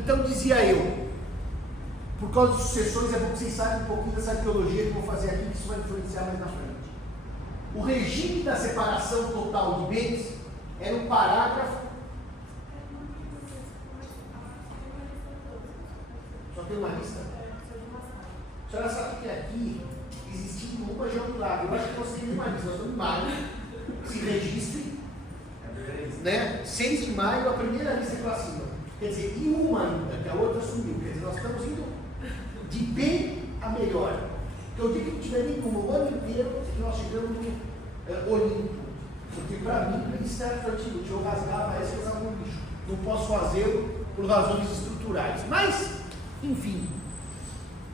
Então dizia eu, por causa das sucessões, é bom que vocês saibam um pouquinho dessa arqueologia que eu vou fazer aqui, que isso vai influenciar mais na frente. O regime da separação total de bens era um parágrafo. Só tem uma lista. A senhora sabe que aqui existia uma geografia. Eu acho que nós temos uma lista. Nós estamos em maio, se registre, né? 6 de maio, a primeira lista que lá acima. Quer dizer, e uma ainda, que a outra sumiu. Quer dizer, nós estamos indo de bem a melhor. Que eu digo que não tiver nenhuma, o ano inteiro que nós chegamos no Olimpo. Porque para mim, isso era antigo. Eu rasgava essa e usava no lixo. Não posso fazê-lo por razões estruturais. Mas, enfim.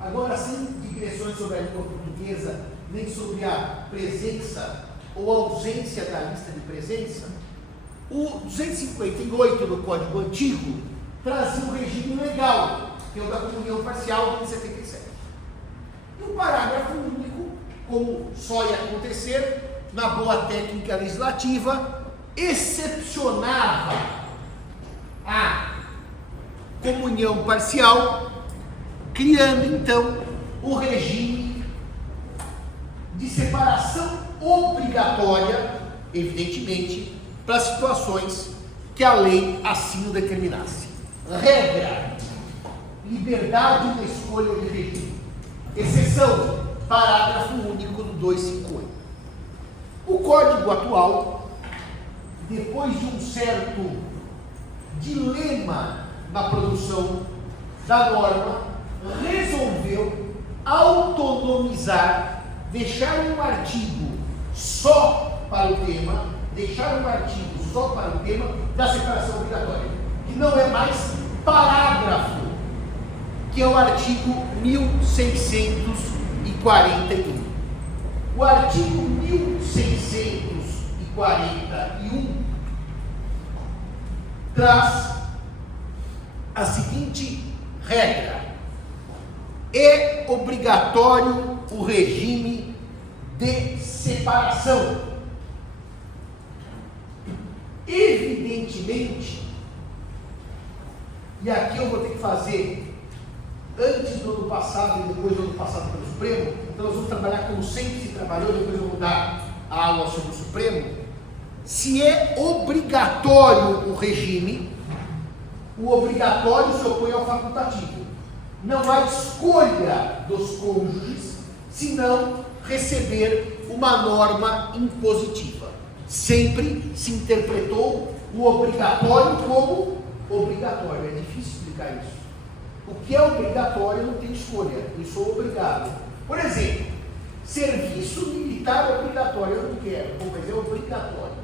Agora, sem digressões sobre a língua portuguesa, nem sobre a presença ou ausência da lista de presença, o 258 do Código Antigo trazia um regime legal, que é o da comunhão parcial de 77. E o parágrafo único, como só ia acontecer, na boa técnica legislativa, excepcionava a comunhão parcial, criando então o regime de separação obrigatória, evidentemente, para situações que a lei assim o determinasse. Regra: liberdade na escolha de regime. Exceção: parágrafo único do 258. O Código atual, depois de um certo dilema na produção da norma, resolveu autonomizar, deixar um artigo só para o tema, da separação obrigatória, que não é mais parágrafo, que é o artigo 1641. O artigo 1641 traz a seguinte regra: é obrigatório o regime de separação. Evidentemente, e aqui eu vou ter que fazer antes do ano passado e depois do ano passado pelo Supremo, então nós vamos trabalhar como sempre se trabalhou, depois eu vou dar a aula sobre o Supremo. Se é obrigatório o regime, o obrigatório se opõe ao facultativo. Não há escolha dos cônjuges, senão receber uma norma impositiva. Sempre se interpretou o obrigatório como obrigatório. É difícil explicar isso. O que é obrigatório não tem escolha. Eu sou obrigado. Por exemplo, serviço militar é obrigatório. Eu não quero, mas é obrigatório.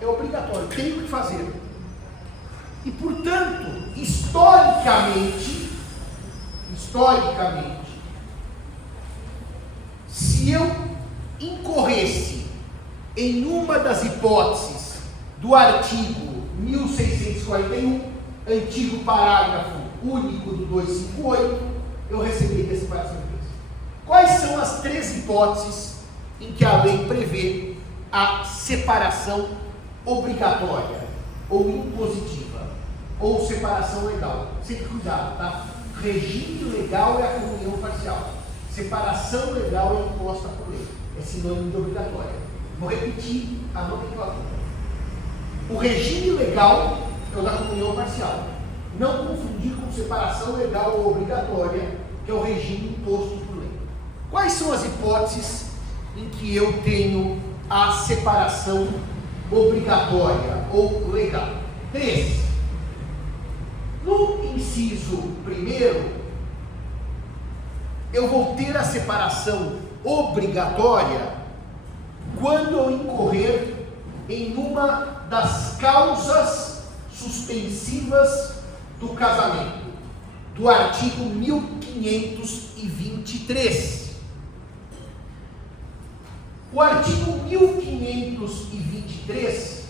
É obrigatório, tenho que fazer. E, portanto, historicamente, se eu incorresse em uma das hipóteses do artigo 1641, antigo parágrafo único do 258, eu receberia separação de bens. Quais são as 3 hipóteses em que a lei prevê a separação obrigatória, ou impositiva, ou separação legal? Sempre cuidado, tá? Regime legal é a comunhão parcial. Separação legal é imposta por lei. É sinônimo de obrigatória. Vou repetir a nomenclatura. O regime legal é o da comunhão parcial. Não confundir com separação legal ou obrigatória, que é o regime imposto por lei. Quais são as hipóteses em que eu tenho a separação obrigatória ou legal? 3. No inciso 1º, eu vou ter a separação obrigatória quando eu incorrer em uma das causas suspensivas do casamento, do artigo 1523. O artigo 1523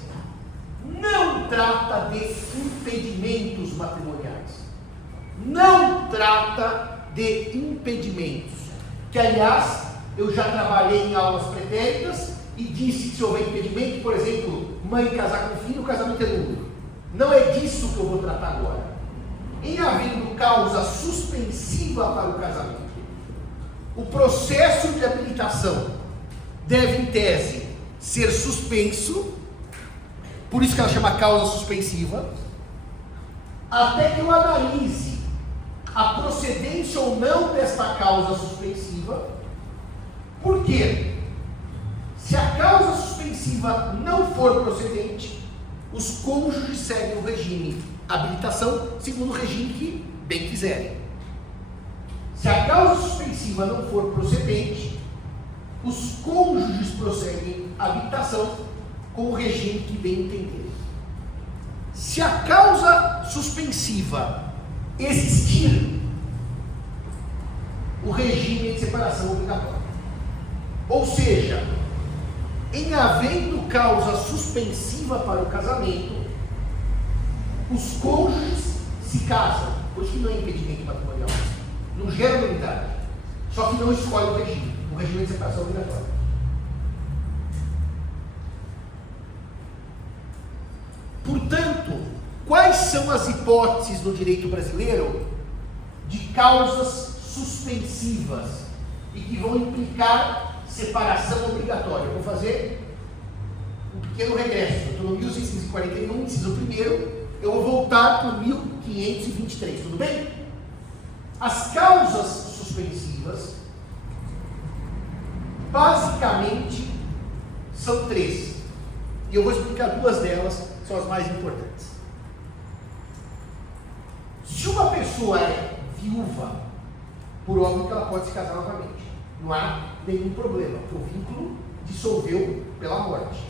não trata de impedimentos matrimoniais. Não trata de impedimentos. Que, aliás, eu já trabalhei em aulas pretéritas e disse que se houver impedimento, por exemplo, mãe casar com filho, o casamento é nulo. Não é disso que eu vou tratar agora. em havendo causa suspensiva para o casamento, o processo de habilitação deve, em tese, ser suspenso, por isso que ela chama causa suspensiva, até que eu analise a procedência ou não desta causa suspensiva. Por quê? Se a causa suspensiva não for procedente, os cônjuges seguem o regime habilitação, segundo o regime que bem quiserem. Se a causa suspensiva não for procedente, os cônjuges prosseguem a habilitação com o regime que bem entenderem. Se a causa suspensiva existir, o regime é de separação obrigatória. Ou seja, em havendo causa suspensiva para o casamento, os cônjuges se casam. Por isso que não é impedimento patrimonial. Não gera nulidade. Só que não escolhe o regime. O regime é de separação obrigatória. Portanto, quais são as hipóteses no direito brasileiro de causas suspensivas e que vão implicar separação obrigatória? Eu vou fazer um pequeno regresso. Eu estou no 1641, inciso 1º, eu vou voltar para o 1523, tudo bem? As causas suspensivas, basicamente, são 3. E eu vou explicar 2 delas, são as mais importantes. Se uma pessoa é viúva, por óbvio que ela pode se casar novamente. Não há nenhum problema, porque o vínculo dissolveu pela morte.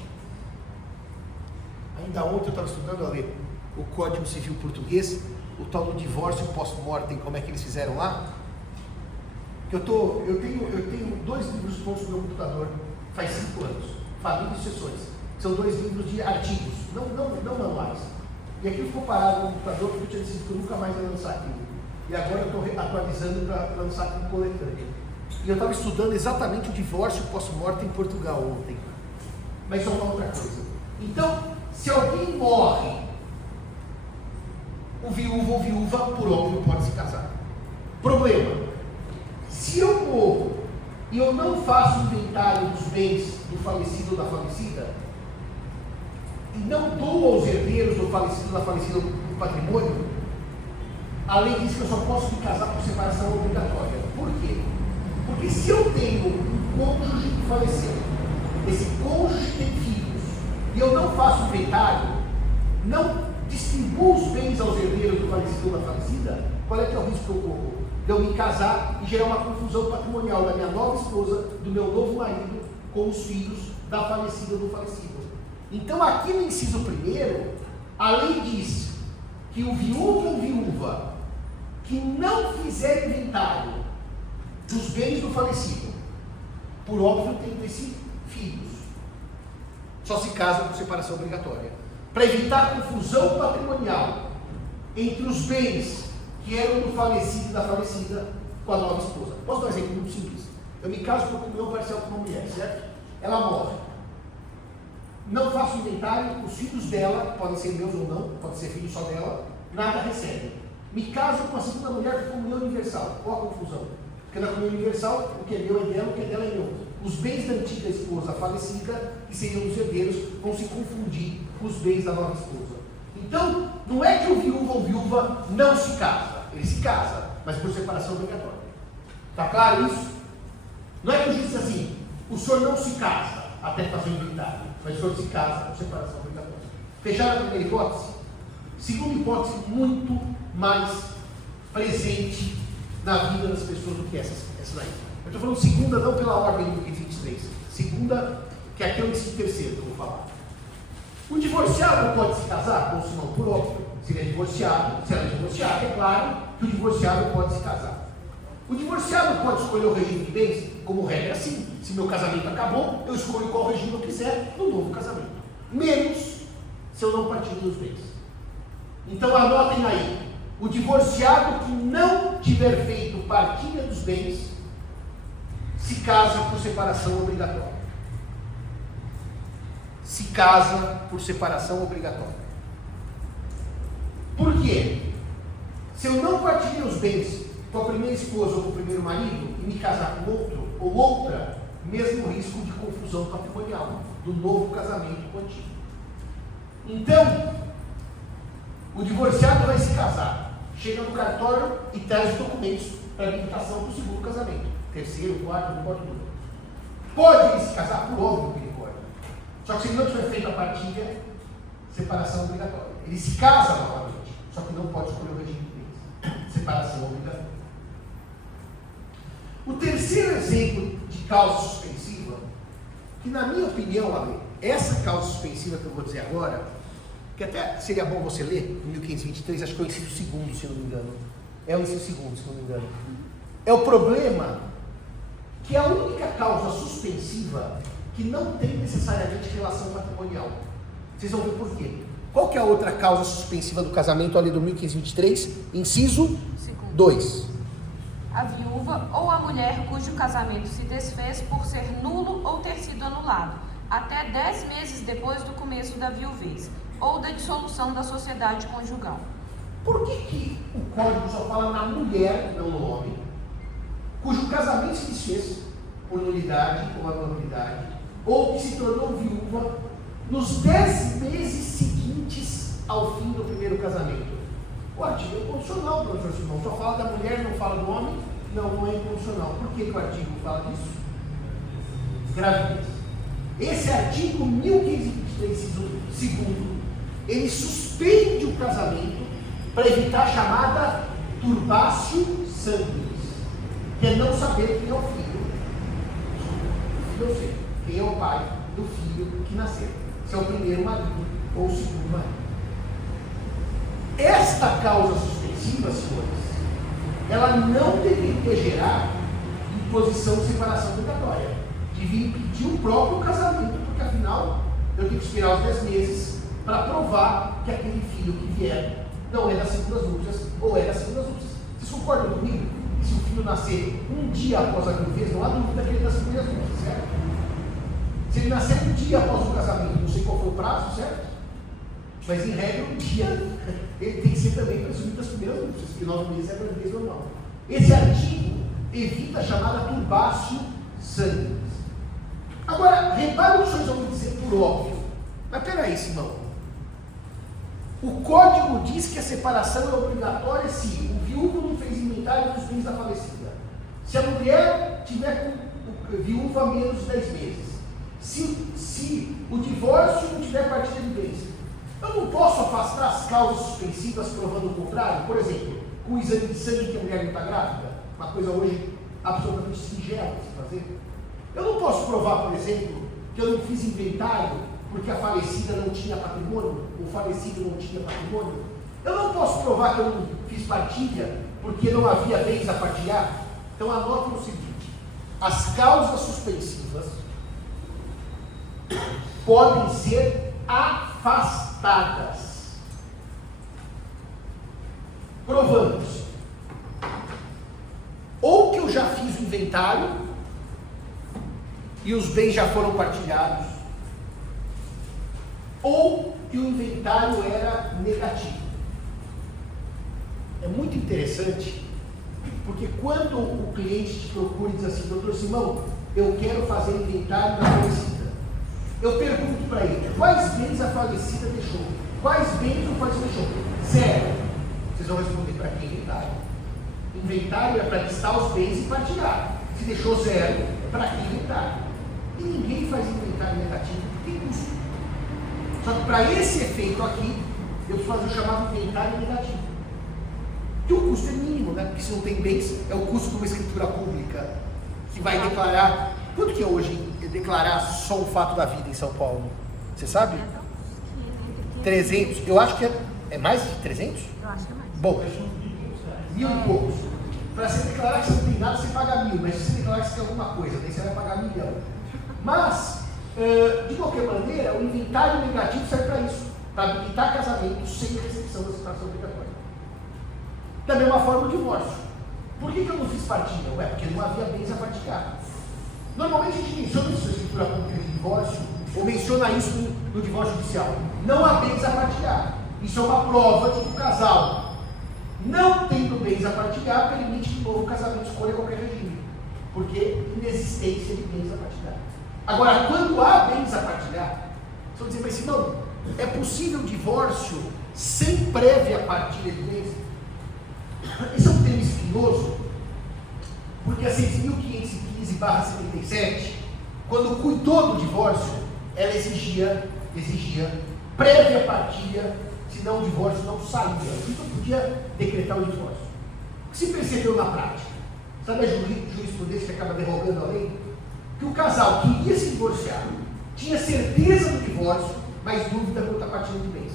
Ainda ontem eu estava estudando, ali, o Código Civil Português, o tal do divórcio post-mortem, como é que eles fizeram lá. Eu tenho 2 livros prontos no meu computador, faz 5 anos, Família e Sucessões. São 2 livros de artigos, não manuais. E aquilo ficou parado no computador porque eu tinha decidido que eu nunca mais ia lançar aquilo. E agora eu estou atualizando para lançar como coletânea. E eu estava estudando exatamente o divórcio pós-mortem em Portugal ontem. Mas isso é uma outra coisa. Então, se alguém morre, o viúvo ou viúva, por óbvio, pode se casar. Problema: se eu morro e eu não faço inventário dos bens do falecido ou da falecida, e não dou aos herdeiros do falecido ou da falecida o patrimônio, a lei diz que eu só posso me casar por separação obrigatória. Por quê? Porque se eu tenho um cônjuge que faleceu, esse cônjuge tem filhos, e eu não faço inventário, não distribuo os bens aos herdeiros do falecido ou da falecida, qual é que é o risco que eu corro? De eu me casar e gerar uma confusão patrimonial da minha nova esposa, do meu novo marido, com os filhos da falecida ou do falecido. Então, aqui no inciso 1º, a lei diz que o viúvo ou viúva que não fizer inventário dos bens do falecido, por óbvio tendo-se filhos, só se casa por separação obrigatória, para evitar confusão patrimonial entre os bens que eram do falecido e da falecida com a nova esposa. Posso dar um exemplo muito simples? Eu me caso por comunhão parcial com uma mulher, certo? Ela morre. Não faço inventário, os filhos dela, podem ser meus ou não, pode ser filho só dela, nada recebem. Me caso com a segunda mulher por comunhão universal. Qual a confusão? Porque na comunhão universal, o que é meu é dela, o que é dela é meu. Os bens da antiga esposa falecida, que seriam os herdeiros, vão se confundir com os bens da nova esposa. Então, não é que o viúvo ou viúva não se casa, ele se casa, mas por separação obrigatória. Está claro isso? Não é que o juiz diz assim, o senhor não se casa até fazer o inventário, mas o senhor se casa por separação obrigatória. Fecharam a primeira hipótese? Segunda hipótese, muito mais presente na vida das pessoas do que essa daí. Eu estou falando segunda não pela ordem do 23, segunda, que aqui é o inciso 3º que eu vou falar. O divorciado pode se casar? Com se não, por óbvio. Se ele é divorciado, se ela é divorciada, é claro que o divorciado pode se casar. O divorciado pode escolher o regime de bens? Como regra, sim. Se meu casamento acabou, eu escolho qual regime eu quiser no novo casamento. Menos se eu não partilho dos bens. Então anotem aí. O divorciado que não tiver feito partilha dos bens se casa por separação obrigatória. Se casa por separação obrigatória. Por quê? Se eu não partilhei os bens com a primeira esposa ou com o primeiro marido e me casar com outro ou outra, mesmo risco de confusão patrimonial do novo casamento com o antigo. Então, o divorciado vai se casar, chega no cartório e traz os documentos para a habilitação do segundo casamento, terceiro, quarto, não importa tudo. Pode ele se casar por óbvio que ele pode. Só que se ele não tiver feito a partilha, separação obrigatória. Ele se casa novamente, só que não pode escolher o regime de bens. Separação obrigatória. O terceiro exemplo de causa suspensiva, que na minha opinião, Ale, essa causa suspensiva que eu vou dizer agora, que até seria bom você ler, em 1523, acho que é o inciso segundo, se não me engano. É o inciso segundo, se não me engano. É o problema que é a única causa suspensiva que não tem necessariamente relação patrimonial. Vocês vão ver por quê. Qual que é a outra causa suspensiva do casamento, ali do 1523? Inciso 2. A viúva ou a mulher cujo casamento se desfez por ser nulo ou ter sido anulado, até 10 meses depois do começo da viuvez, ou da dissolução da sociedade conjugal. Por que o Código só fala na mulher, não no homem, cujo casamento se desfez por nulidade ou anulidade, ou que se tornou viúva nos 10 meses seguintes ao fim do primeiro casamento? O artigo é incondicional, professor Simão. Só fala da mulher, não fala do homem? Não, não é incondicional. Por que o artigo fala disso? Gravidez. Esse artigo 1523, segundo, ele suspende o casamento para evitar a chamada turbatio sanguinis, que é não saber quem é o filho. Ou seja, quem é o pai do filho que nasceu. Se é o primeiro marido ou o segundo marido. Esta causa suspensiva, senhores, ela não deveria gerar imposição de separação obrigatória. Devia impedir o próprio casamento, porque afinal eu tenho que esperar os 10 meses para provar que aquele filho que vier não é das segundas núpcias ou é das segundas núpcias. Vocês concordam comigo? Que se o filho nascer um dia após a gravidez, não há dúvida que ele é das segundas núpcias, certo? Se ele nascer um dia após o casamento, não sei qual foi o prazo, certo? Mas em regra, um dia ele tem que ser também presumido das primeiras núpcias, porque 9 meses é a gravidez normal. Esse artigo evita a chamada turbatio sanguinis. Agora, repare o que vocês vão dizer por óbvio. Mas peraí, Simão. O código diz que a separação é obrigatória se o viúvo não fez inventário dos bens da falecida, se a mulher tiver com viúva menos de 10 meses, se o divórcio não tiver partilha de bens. Eu não posso afastar as causas suspensivas provando o contrário? Por exemplo, com o exame de sangue que a mulher não está grávida, uma coisa hoje absolutamente singela de se fazer. Eu não posso provar, por exemplo, que eu não fiz inventário porque a falecida não tinha patrimônio, o falecido não tinha patrimônio. Eu não posso provar que eu não fiz partilha porque não havia bens a partilhar. Então anotem o seguinte: as causas suspensivas podem ser afastadas, provando-se ou que eu já fiz o inventário e os bens já foram partilhados, ou que o inventário era negativo. É muito interessante, porque quando o cliente te procura e diz assim: doutor Simão, eu quero fazer inventário da falecida, eu pergunto para ele: quais bens a falecida deixou? Quais bens o falecido deixou? 0. Vocês vão responder: para que inventário? Inventário é para listar os bens e partilhar. Se deixou 0, para que inventário? E ninguém faz inventário negativo, tem custo. Só que para esse efeito aqui, eu preciso fazer o chamado inventário negativo. Que o custo é mínimo, né? Porque se não tem bens, é o custo de uma escritura pública que vai declarar. Quanto que é hoje declarar só o fato da vida em São Paulo? Você sabe? 300. Eu acho que é mais de 300? Eu acho que é mais. Bom, 1000 e poucos. Para você declarar que você não tem nada, você paga 1000. Mas se você declarar que você tem alguma coisa, daí você vai pagar 1 milhão. Mas, de qualquer maneira, o inventário negativo serve para isso, para habilitar casamento sem recepção da separação obrigatória. Da mesma forma o divórcio. Por que eu não fiz partilha? Ué, porque não havia bens a partilhar. Normalmente a gente menciona isso na escritura pública de divórcio, ou menciona isso no divórcio judicial. Não há bens a partilhar. Isso é uma prova de que o casal Não tendo bens a partilhar, permite que o novo casamento escolha qualquer regime, porque inexistência de bens a partilhar. Agora, quando há bens a partilhar, você vai dizer, mas Simão, é possível divórcio sem prévia partilha de bens? Esse é um tema espinhoso, porque a 6.515/77, quando cuidou do divórcio, ela exigia prévia partilha, senão o divórcio não saía. Então podia decretar o divórcio. O que se percebeu na prática? Sabe a jurisprudência que acaba derrogando a lei? Que o casal queria se divorciar, tinha certeza do divórcio, mas dúvida quanto à partilha de bens.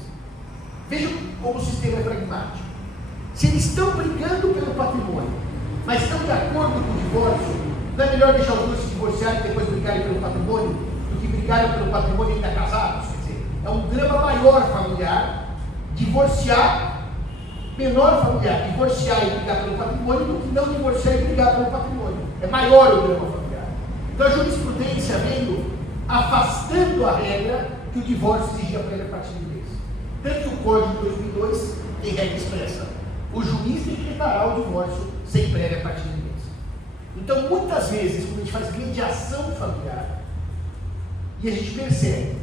Vejam como o sistema é pragmático. Se eles estão brigando pelo patrimônio, mas estão de acordo com o divórcio, não é melhor deixar os dois se divorciarem e depois brigarem pelo patrimônio, do que brigarem pelo patrimônio e ainda casados? Quer dizer, é um drama maior familiar, divorciar, menor familiar, divorciar e brigar pelo patrimônio, do que não divorciar e brigar pelo patrimônio. É maior o drama familiar. Então a jurisprudência veio afastando a regra que o divórcio exigia prévia partilha de bens. Tanto que o Código de 2002 tem regra expressa: o juiz decretará o divórcio sem prévia partilha de bens. Então, muitas vezes, quando a gente faz mediação familiar e a gente percebe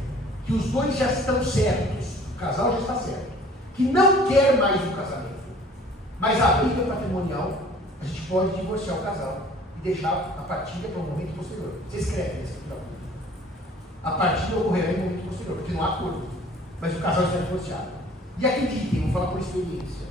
que os dois já estão certos, o casal já está certo, que não quer mais o casamento, mas a briga patrimonial, a gente pode divorciar o casal e deixar a partilha para um momento posterior. Você escreve nesse aqui da Bíblia. A partilha ocorrerá em um momento posterior, porque não há acordo, mas o casal está divorciado. E acreditem, vou falar por experiência,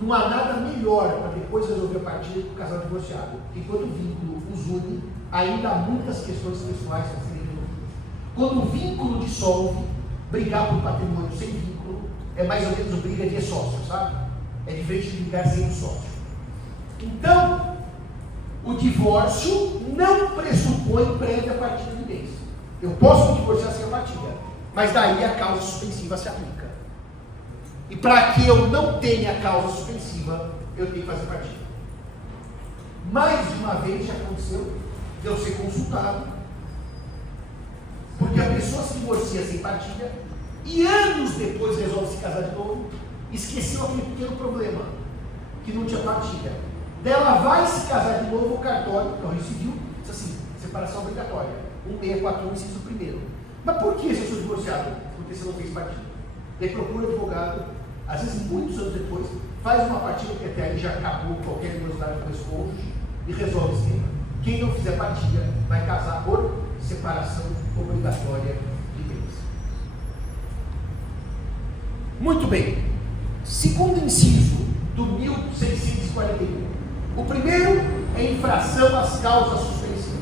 não há nada melhor para depois resolver a partilha do casal divorciado. Enquanto o vínculo os une, ainda há muitas questões pessoais a serem resolvidas. Quando o vínculo dissolve, brigar por patrimônio sem vínculo é mais ou menos briga de sócio, sabe? É diferente de brigar sem o sócio. Então, o divórcio não pressupõe prévia partilha de bens. Eu posso me divorciar sem a partilha, mas daí a causa suspensiva se aplica. E para que eu não tenha causa suspensiva, eu tenho que fazer partilha. Mais de uma vez já aconteceu de eu ser consultado, porque a pessoa se divorcia sem partilha e anos depois resolve se casar de novo, esqueceu aquele pequeno problema, que não tinha partilha. Daí ela vai se casar de novo, o cartório, que é o Rio Civil, diz assim: separação obrigatória, 1.641, inciso 1º. Mas por que se eu sou divorciado? Porque você não fez partilha. Daí procura advogado, às vezes muitos anos depois, faz uma partilha que até aí já acabou qualquer curiosidade com esse cônjuge e resolve esse tema. Quem não fizer partilha vai casar por separação obrigatória de bens. Muito bem. Segundo inciso do 1641. O primeiro é infração às causas suspensivas.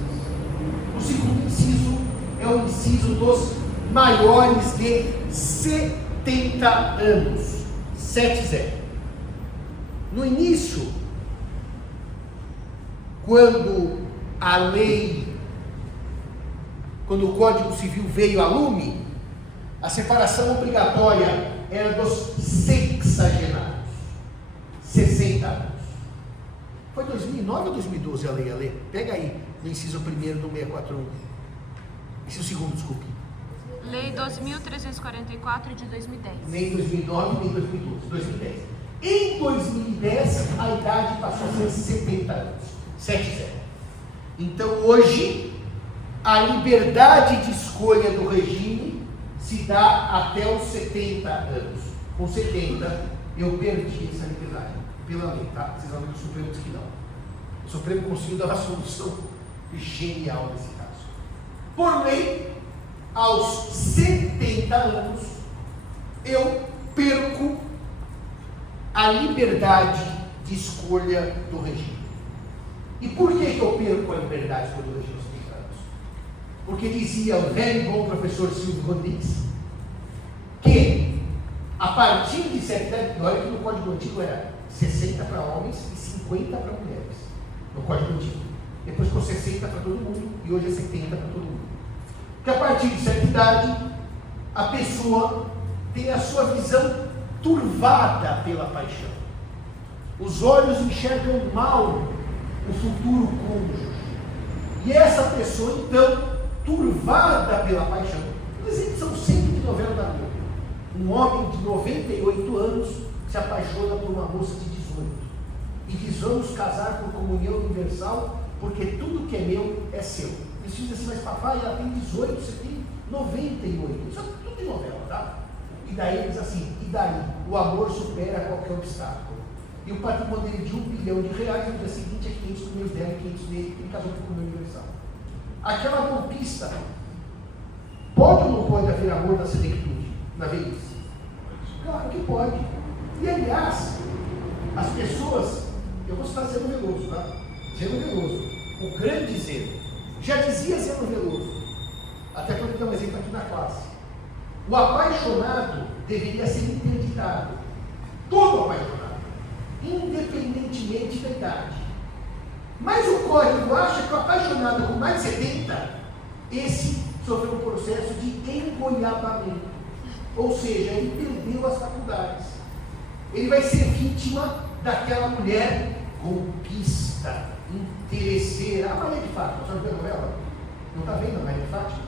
O segundo inciso é o inciso dos maiores de 70 anos. 7-0. No início, quando o Código Civil veio a lume, a separação obrigatória era dos sexagenários, 60 anos. Foi 2009 ou 2012 a lei? Pega aí, no inciso 1º do 641. Esse é o segundo, desculpe. Lei 2.344 de 2010. Nem 2009, nem 2012, 2010. Em 2010, a idade passou a ser 70 anos, 7-0. Então, hoje, a liberdade de escolha do regime se dá até os 70 anos. Com 70, eu perdi essa liberdade, pela lei, tá? Vocês vão ver que o Supremo diz que não. O Supremo conseguiu dar uma solução genial nesse caso. Por lei, aos 70 anos, eu perco a liberdade de escolha do regime. E por que eu perco a liberdade de escolha do regime aos 70 anos? Porque dizia o velho bom professor Silvio Rodrigues que a partir de 70, olha que no Código Antigo era 60 para homens e 50 para mulheres, no Código Antigo. Depois ficou 60 para todo mundo e hoje é 70 para todo mundo. Que a partir de certa idade, a pessoa tem a sua visão turvada pela paixão. Os olhos enxergam mal o futuro cônjuge. E essa pessoa, então, turvada pela paixão. Por exemplo, são sempre de novela da Globo. Um homem de 98 anos se apaixona por uma moça de 18. e diz: vamos casar por comunhão universal, porque tudo que é meu é seu. Eles dizem assim: mas papai, ela tem 18, você tem 98. Isso é tudo de novela, tá? E daí ele diz assim: e daí? O amor supera qualquer obstáculo. E o patrimônio dele de R$1 bilhão, no dia seguinte é 500 milhões dela e 500 dele, ele casou por comunhão universal. Aquela golpista, pode ou não pode haver amor na senectude, na velhice? Claro que pode. E aliás, as pessoas, eu vou citar Zeno Veloso, tá? Zeno Veloso, o grande Zeno, já dizia Zeno Veloso, até para eu dar um exemplo aqui na classe: o apaixonado deveria ser interditado, todo apaixonado, independentemente da idade. Mas o código acha que o apaixonado com mais de 70, esse sofreu um processo de engoiabamento, ou seja, ele perdeu as faculdades. Ele vai ser vítima daquela mulher golpista, interesseira. A Maria de Fátima, você não viu a novela? Não está vendo a Maria de Fátima?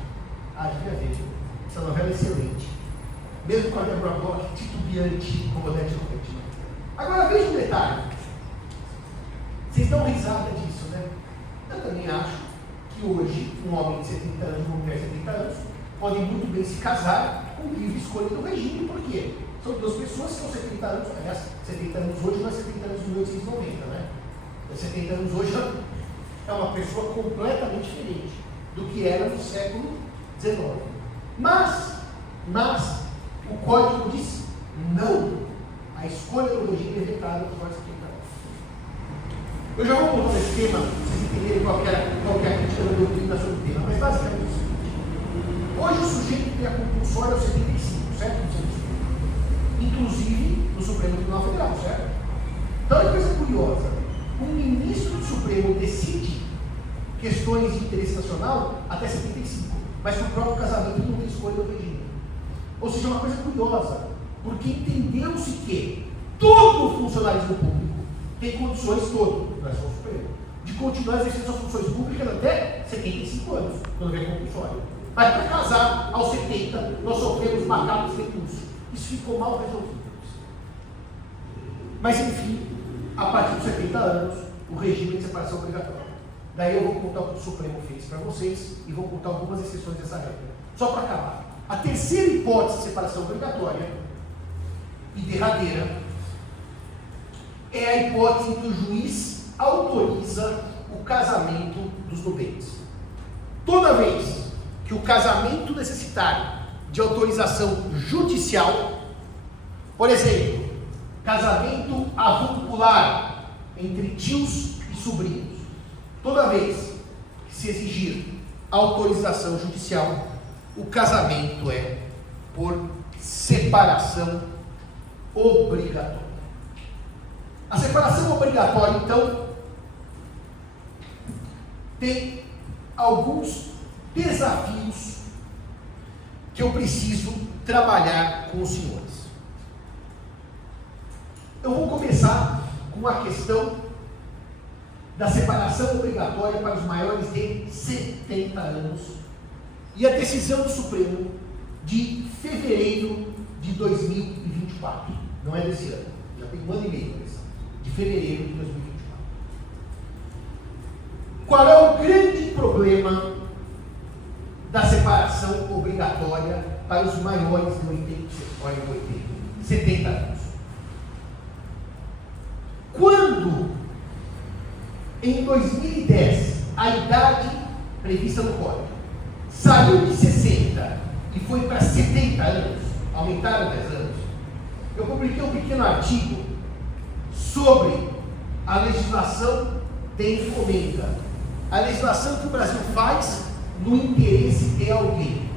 Ah, devia ver. Essa novela é excelente. Mesmo com a Deborah Bloch titubeante como Odete Roitman. Agora veja um detalhe. Vocês dão risada disso, né? Eu também acho que hoje um homem de 70 anos e uma mulher de 70 anos podem muito bem se casar com livre escolha do regime. Por quê? São duas pessoas que são 70 anos, aliás, 70 anos hoje não é 70 anos de 1890, né? 70 anos hoje é uma pessoa completamente diferente do que era no século XIX. Mas o código diz não. A escolha do regime é vetada por mais 70 anos. Eu já vou contar esse tema, para vocês entenderem qual é a crítica da doutrina sobre o tema, mas basicamente é o seguinte: hoje o sujeito tem a compulsória aos 75, certo? Inclusive no Supremo Tribunal Federal, certo? Então, é coisa curiosa: um ministro do Supremo decide questões de interesse nacional até 75, mas no próprio casamento não tem escolha do regime. Ou seja, é uma coisa curiosa, porque entendeu-se que todo o funcionalismo público tem condições, todo, não é só o Supremo, de continuar exercendo suas funções públicas até 75 anos, quando vem compulsório. Mas para casar aos 70, nós sofremos macabros recursos. Isso ficou mal resolvido. Mas enfim, a partir dos 70 anos, o regime de separação obrigatória. Daí eu vou contar o que o Supremo fez para vocês e vou contar algumas exceções dessa regra. Só para acabar. A terceira hipótese de separação obrigatória e derradeira é a hipótese em que o juiz autoriza o casamento dos nubentes. Toda vez que o casamento necessitar de autorização judicial, por exemplo, casamento avuncular entre tios e sobrinhos, toda vez que se exigir autorização judicial, o casamento é por separação obrigatória. A separação obrigatória, então, tem alguns desafios que eu preciso trabalhar com os senhores. Eu vou começar com a questão da separação obrigatória para os maiores de 70 anos e a decisão do Supremo de fevereiro de 2024. Não é desse ano, já tem um ano e meio de fevereiro de 2024. Qual é o grande problema da separação obrigatória para os maiores de 70 anos? Quando, em 2010, a idade prevista no Código saiu de 60 e foi para 70 anos, aumentaram 10 anos, eu publiquei um pequeno artigo sobre a legislação de encomenda, a legislação que o Brasil faz no interesse de alguém.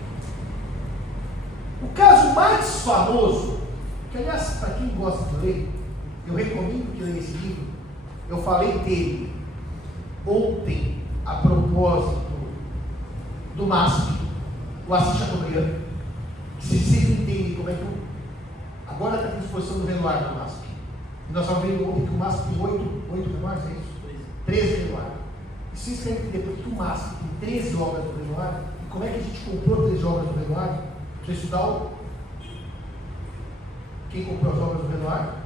O caso mais famoso, que aliás, para quem gosta de ler, eu recomendo que leia esse livro. Eu falei dele ontem a propósito do MASP, o Assis Chateaubriand. Se vocês entendem como é que agora está à disposição do Renoir do MASP. E nós estamos vendo ontem que o MASP tem 8 Renoirs, é isso? 13 Renoirs. E vocês querem entender por que o MASP tem 13 obras do Renoir e como é que a gente comprou 13 obras do Renoir? Para estudar quem comprou as obras do Renoir?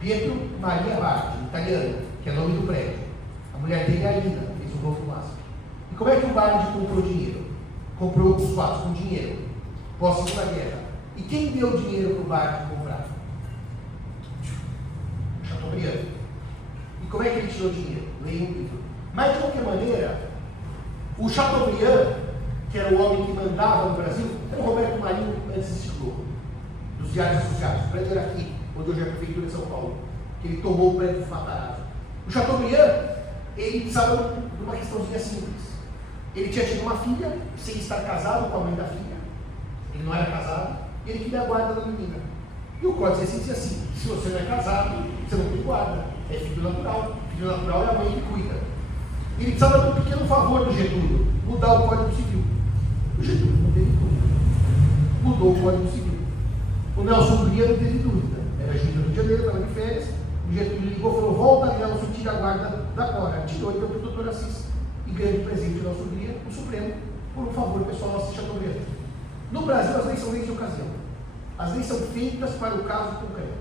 Pietro Maria Bardi, italiano, que é nome do prédio. A mulher dele é a Lina, fez um novo máximo. E como é que o Bardi comprou dinheiro? Comprou os fatos com dinheiro, pós-segunda guerra. E quem deu dinheiro para o Bardi comprar? Chateaubriand. E como é que ele tirou dinheiro? Leia um livro. Mas, de qualquer maneira, o Chateaubriand, que era o homem que mandava no Brasil, era o Roberto Marinho antes desse Globo, dos Diários Associados. O prédio era aqui, onde hoje é a Prefeitura de São Paulo, que ele tomou o prédio do Matarazzo. O Chateaubriand, ele precisava de uma questãozinha simples. Ele tinha tido uma filha, sem estar casado com a mãe da filha, ele não era casado, e ele queria a guarda da menina. E o Código Civil dizia assim: se você não é casado, você não tem guarda, é filho natural. Filho natural é a mãe que cuida. Ele precisava de um pequeno favor do Getúlio, mudar o Código Civil. O Getúlio não teve dúvida. Mudou o Código Civil. O Nelson Bria não teve dúvida. Era juiz do Rio de Janeiro, estava de férias. O Getúlio ligou e falou: volta, Nelson, tira a guarda da Cora. Tirou e deu para o doutor Assis. E ganhou de presente o Nelson Bria, o Supremo, por um favor pessoal nosso de Chateaubriand. No Brasil, as leis são leis de ocasião. As leis são feitas para o caso concreto.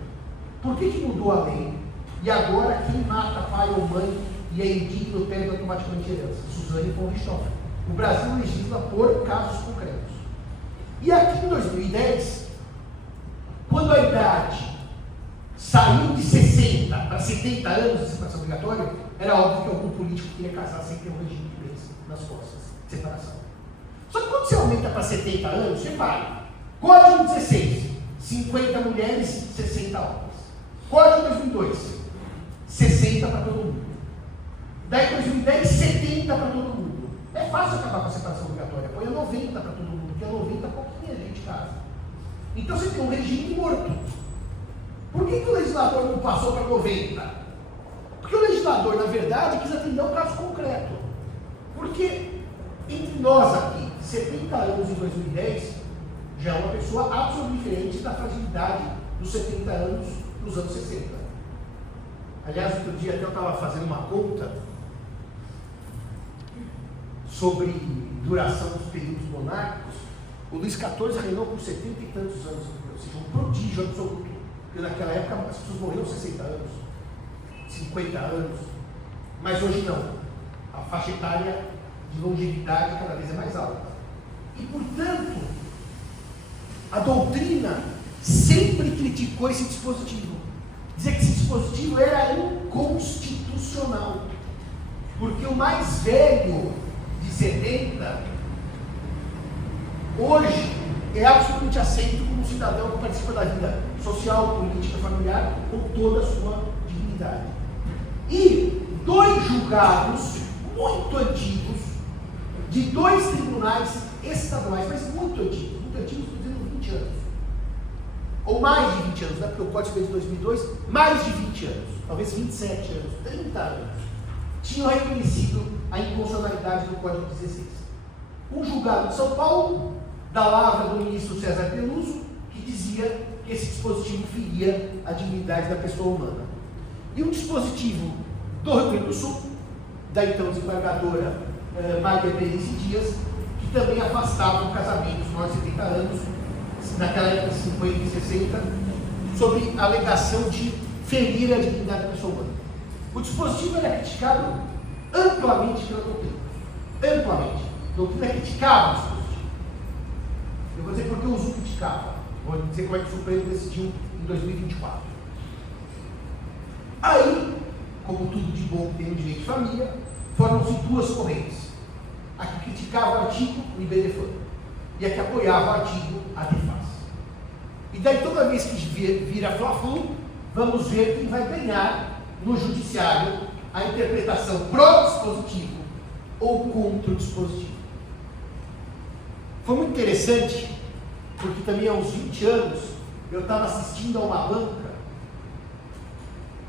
Por que mudou a lei? E agora quem mata pai ou mãe e é indigno perde automaticamente herança? Suzane von Richthofen. O Brasil legisla por casos concretos. E aqui em 2010, quando a idade saiu de 60 para 70 anos de separação obrigatória, era óbvio que algum político queria casar sem ter um regime de leis nas costas, separação. Só que quando você aumenta para 70 anos, você vai. Código 16, 50 mulheres, 60 homens. Código 2002, 60 para todo mundo. Daí 2010, 70 para todo mundo. É fácil acabar com a separação obrigatória, põe a 90 para todo mundo, porque a 90 pouquinha gente casa. Então você tem um regime morto. Por que o legislador não passou para 90? Porque o legislador, na verdade, quis atender um caso concreto. Porque entre nós aqui, 70 anos em 2010, já é uma pessoa absolutamente diferente da fragilidade dos 70 anos nos anos 60. Aliás, outro dia até eu estava fazendo uma conta sobre duração dos períodos monárquicos. O Luís XIV reinou por 70 e tantos anos, ou seja, um prodígio absoluto. Porque naquela época as pessoas morriam 60 anos, 50 anos, mas hoje não. A faixa etária de longevidade cada vez é mais alta. E, portanto, a doutrina sempre criticou esse dispositivo. Dizia que esse dispositivo era inconstitucional. Porque o mais velho de 70, hoje, é absolutamente aceito como um cidadão que participa da vida social, política, familiar, com toda a sua dignidade. E 2 julgados muito antigos, de 2 tribunais estaduais, mas muito antigos, estou dizendo 20 anos, ou mais de 20 anos, né? Porque o Código Civil de 2002, mais de 20 anos, talvez 27 anos, 30 anos, tinham reconhecido a inconstitucionalidade do Código 16. Um julgado de São Paulo, da lavra do ministro César Peluso, que dizia que esse dispositivo feria a dignidade da pessoa humana. E um dispositivo do Rio Grande do Sul, da então desembargadora Maria Berenice Dias, que também afastava o casamento dos mais de 70 anos, naquela época de 50 e 60, sob a alegação de ferir a dignidade da pessoa humana. O dispositivo era criticado amplamente pela doutrina. Amplamente. A doutrina criticava o dispositivo. Eu vou dizer porque o Usu criticava. Vou dizer como é que o Supremo decidiu em 2024. Aí, como tudo de bom que tem no direito de família, formam-se 2 correntes. A que criticava o artigo, o IBDFAN, e a que apoiava o artigo, a DEFAS. E daí, toda vez que vira Fla-Flu, vamos ver quem vai ganhar no judiciário a interpretação pró-dispositivo ou contra o dispositivo. Foi muito interessante, porque também há uns 20 anos, eu estava assistindo a uma banca,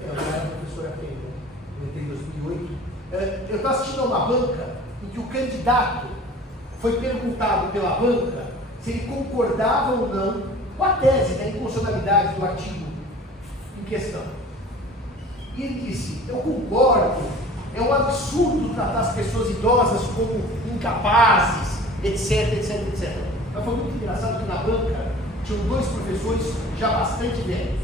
eu era professora Pedro, eu entrei em 2008, eu estava assistindo a uma banca em que o candidato foi perguntado pela banca se ele concordava ou não com a tese da inconstitucionalidade do artigo em questão. E ele disse: eu concordo, é um absurdo tratar as pessoas idosas como incapazes, etc, etc, etc. Mas foi muito engraçado que na banca tinham 2 professores já bastante velhos.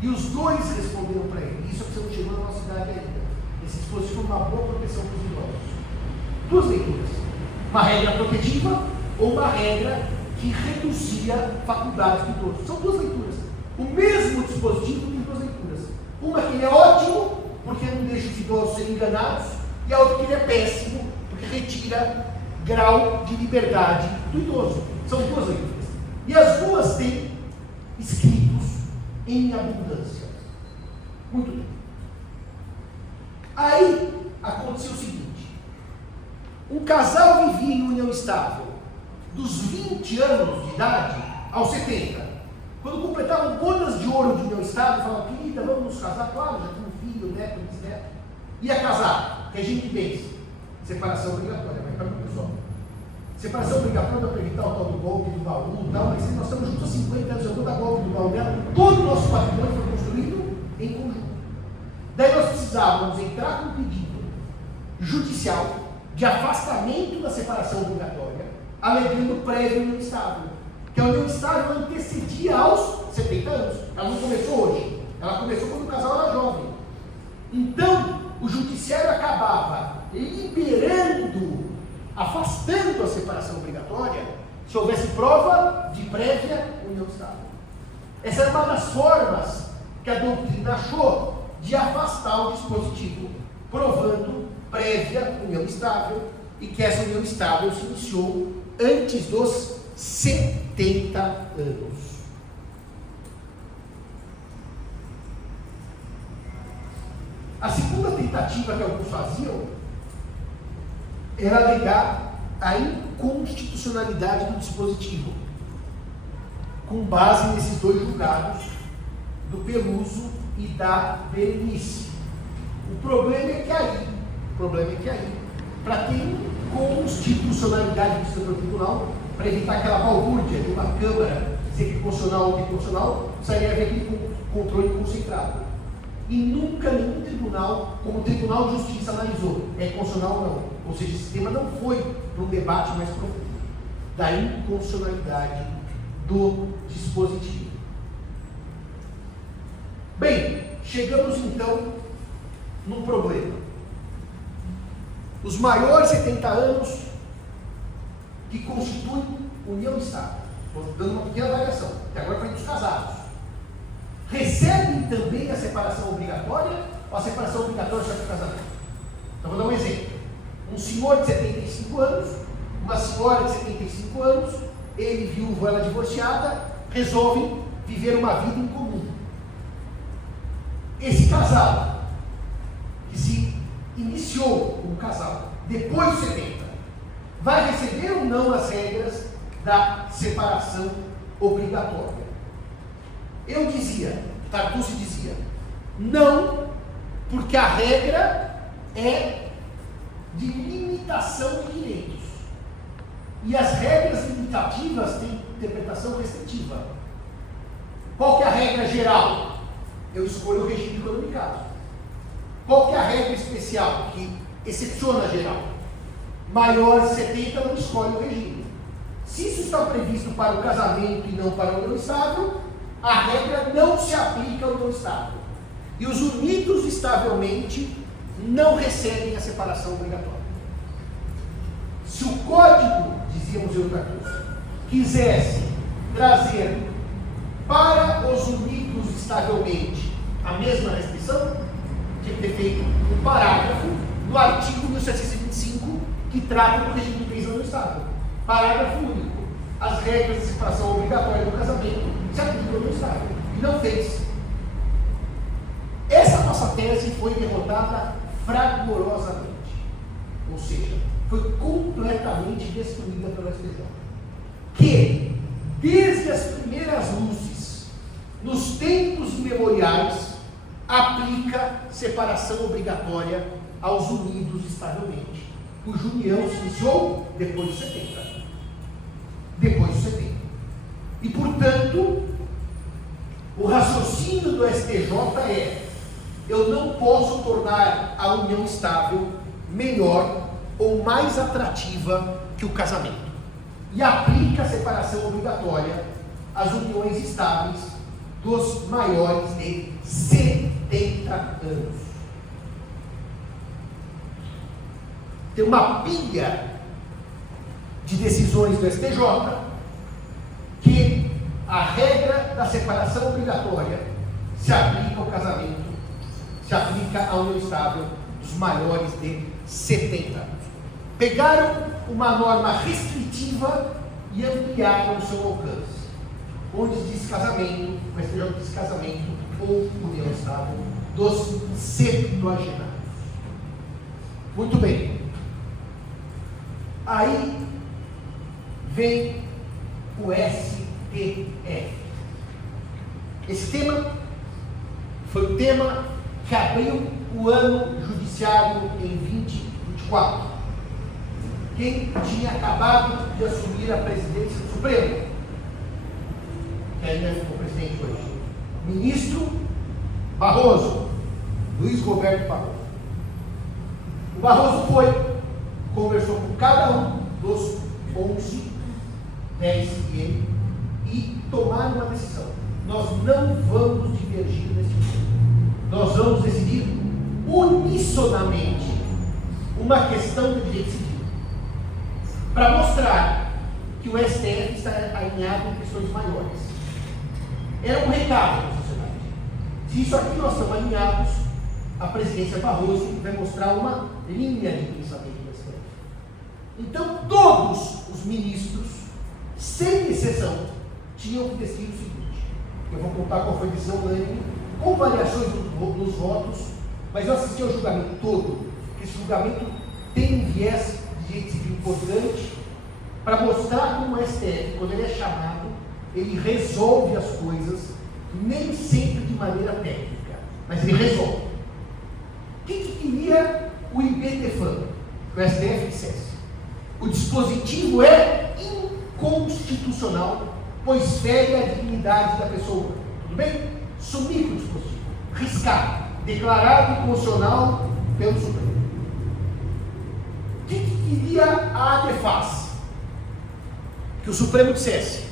E os dois responderam para ele. Isso é que você não chegou na nossa idade ainda. Esse dispositivo é uma boa proteção para os idosos. Duas leituras. Uma regra protetiva ou uma regra que reduzia faculdades do idoso. São duas leituras. O mesmo dispositivo tem duas leituras. Uma que ele é ótimo, porque não deixa os idosos serem enganados, e a outra que ele é péssimo, porque retira grau de liberdade do idoso. São duas leituras. E as duas têm escritos em abundância. Muito bem. Aí aconteceu o seguinte: um casal vivia em união estável dos 20 anos de idade aos 70. Quando completavam bodas de ouro de união estável, falavam: querida, vamos nos casar? Claro, já tem um filho, neto, bisneto. Ia casar, regime de bens, separação obrigatória, vai para o pessoal. Separação obrigatória para evitar o tal do golpe do baú e tal, mas nós estamos juntos há 50 anos, eu vou dar golpe do baú dela. Todo o nosso patrimônio foi construído em conjunto. Daí nós precisávamos entrar com um pedido judicial de afastamento da separação obrigatória, alegando prévia união estável. Que a união estável antecedia aos 70 anos. Ela não começou hoje, ela começou quando o casal era jovem. Então, o judiciário acabava liberando, afastando a separação obrigatória, se houvesse prova de prévia união estável. Essa é uma das formas que a doutrina achou de afastar o dispositivo, provando prévia união estável, e que essa união estável se iniciou antes dos 70 anos. A segunda tentativa que alguns faziam era alegar a inconstitucionalidade do dispositivo, com base nesses dois julgados do Peluso e da Berenice. O problema é que aí, para ter inconstitucionalidade do sistema tribunal, para evitar aquela balbúrdia de uma Câmara dizer que constitucional ou inconstitucional, precisaria haver aquele controle concentrado. E nunca nenhum tribunal, como o Tribunal de Justiça, analisou, é constitucional ou não. Ou seja, esse tema não foi para um debate mais profundo da inconstitucionalidade do dispositivo. Bem, chegamos então num problema. Os maiores 70 anos que constituem união estável, estou dando uma pequena variação, que agora foi dos casados, recebem também a separação obrigatória, ou a separação obrigatória só de casamento? Então vou dar um exemplo. Um senhor de 75 anos, uma senhora de 75 anos, ele viúvo, ela divorciada, resolvem viver uma vida em comum. Esse casal, que se iniciou como casal depois dos 70, vai receber ou não as regras da separação obrigatória? Eu dizia, Tartucci dizia, não, porque a regra é de limitação de direitos. E as regras limitativas têm interpretação restritiva. Qual que é a regra geral? Eu escolho o regime economicado. Qual que é a regra especial que excepciona a geral? Maior de 70 não escolhe o regime. Se isso está previsto para o casamento e não para a união estável, a regra não se aplica ao união estável. E os unidos estavelmente não recebem a separação obrigatória. Se o código, dizíamos eu, quisesse trazer para os unidos estavelmente a mesma restrição, tinha que ter feito um parágrafo no artigo 1725 que trata do regime de bens não estável. Parágrafo único. As regras de separação obrigatória do casamento se aplicam ao não estável. E não fez. Essa nossa tese foi derrotada fragorosamente. Ou seja, foi completamente destruída pelo STJ. Que, desde as primeiras luzes, nos tempos imemoriais, aplica separação obrigatória aos unidos estavelmente, cuja união se iniciou depois dos 70. Depois dos 70. E, portanto, o raciocínio do STJ é: eu não posso tornar a união estável melhor ou mais atrativa que o casamento. E aplica a separação obrigatória às uniões estáveis dos maiores de 70 anos. Tem uma pilha de decisões do STJ que a regra da separação obrigatória se aplica ao casamento, se aplica à união estável dos maiores de 70 anos. Pegaram uma norma restritiva e ampliaram o seu alcance. Onde diz casamento, o STJ diz casamento ou união estável dos septuagenários. Muito bem. Aí vem o STF. Esse tema foi o tema que abriu o ano judiciário em 2024. Quem tinha acabado de assumir a presidência do Supremo, que ainda é o presidente hoje, ministro Barroso, Luiz Roberto Barroso. O Barroso foi, conversou com cada um dos 11, 10 e ele, e tomaram uma decisão. Nós não vamos divergir nesse ponto. Nós vamos decidir unissonamente uma questão de direito civil, para mostrar que o STF está alinhado com questões maiores. Era um recado para a sociedade. Se isso aqui nós estamos alinhados, a presidência Barroso vai mostrar uma linha de pensamento do STF. Então, todos os ministros, sem exceção, tinham que decidir o seguinte. Eu vou contar qual foi a decisão unânime, com variações nos votos, mas eu assisti ao julgamento todo. Esse julgamento tem um viés de direito civil importante para mostrar como o STF, quando ele é chamado, ele resolve as coisas, nem sempre de maneira técnica, mas ele resolve. O que queria o IBTFAM? Que o STF dissesse: o dispositivo é inconstitucional, pois fere a dignidade da pessoa. Tudo bem? Sumir com o dispositivo. Riscar. Declarado inconstitucional pelo Supremo. O que queria a ADEFAS? Que o Supremo dissesse: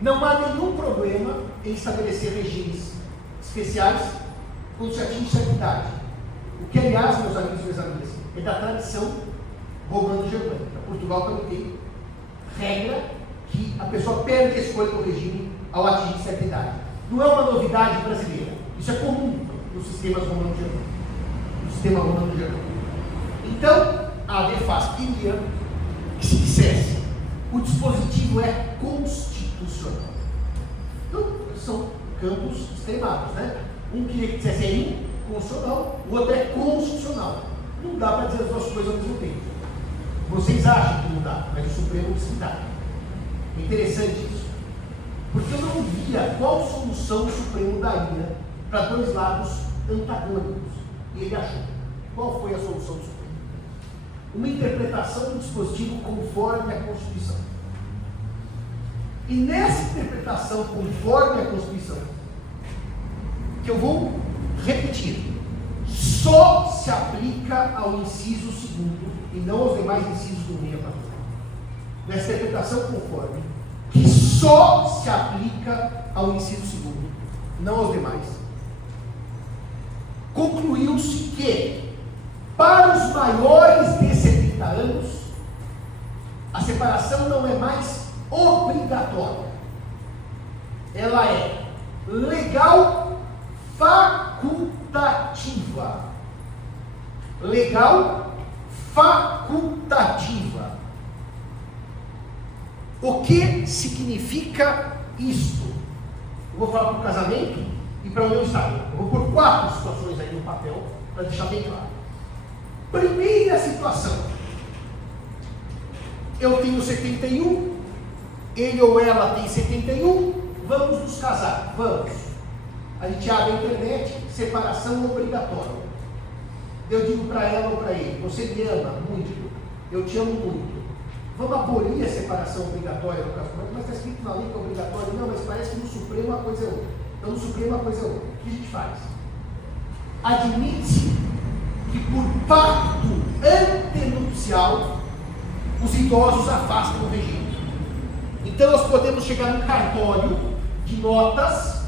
não há nenhum problema em estabelecer regimes especiais quando se atinge certa idade. O que, aliás, meus amigos e minhas amigas, é da tradição romano-germânica. Portugal também tem regra que a pessoa perde a escolha do regime ao atingir certa idade. Não é uma novidade brasileira. Isso é comum nos sistemas romano-germânicos. No sistema romano-germânico. Então, a ADEFAS queria que se dissesse: o dispositivo é constitucional. Então, são campos extremados, né? Um queria que dissesse é inconstitucional, o outro é constitucional. Não dá para dizer as duas coisas ao mesmo tempo. Vocês acham que não dá, mas o Supremo disse que dá. É interessante isso. Porque eu não via qual solução o Supremo daria para dois lados antagônicos. E ele achou. Qual foi a solução do Supremo? Uma interpretação do dispositivo conforme a Constituição. E nessa interpretação conforme a Constituição, que eu vou repetir, só se aplica ao inciso 2º e não aos demais incisos do meio para nessa interpretação conforme, que só se aplica ao inciso 2º, não aos demais, concluiu-se que, para os maiores de 70 anos, a separação não é mais obrigatória. Ela é legal facultativa. Legal facultativa. O que significa isto? Eu vou falar para o casamento e para a união estável. Eu vou pôr 4 situações aí no papel para deixar bem claro. Primeira situação: eu tenho 71, ele ou ela tem 71, vamos nos casar, vamos. A gente abre a internet, separação obrigatória. Eu digo para ela ou para ele: você me ama muito, eu te amo muito. Vamos abolir a separação obrigatória no casamento, mas está escrito na lei que é obrigatório. Não, mas parece que no Supremo uma coisa é outra. Então no Supremo uma coisa é outra. O que a gente faz? Admite que por pacto antenupcial os idosos afastam o regime. Então nós podemos chegar num cartório de notas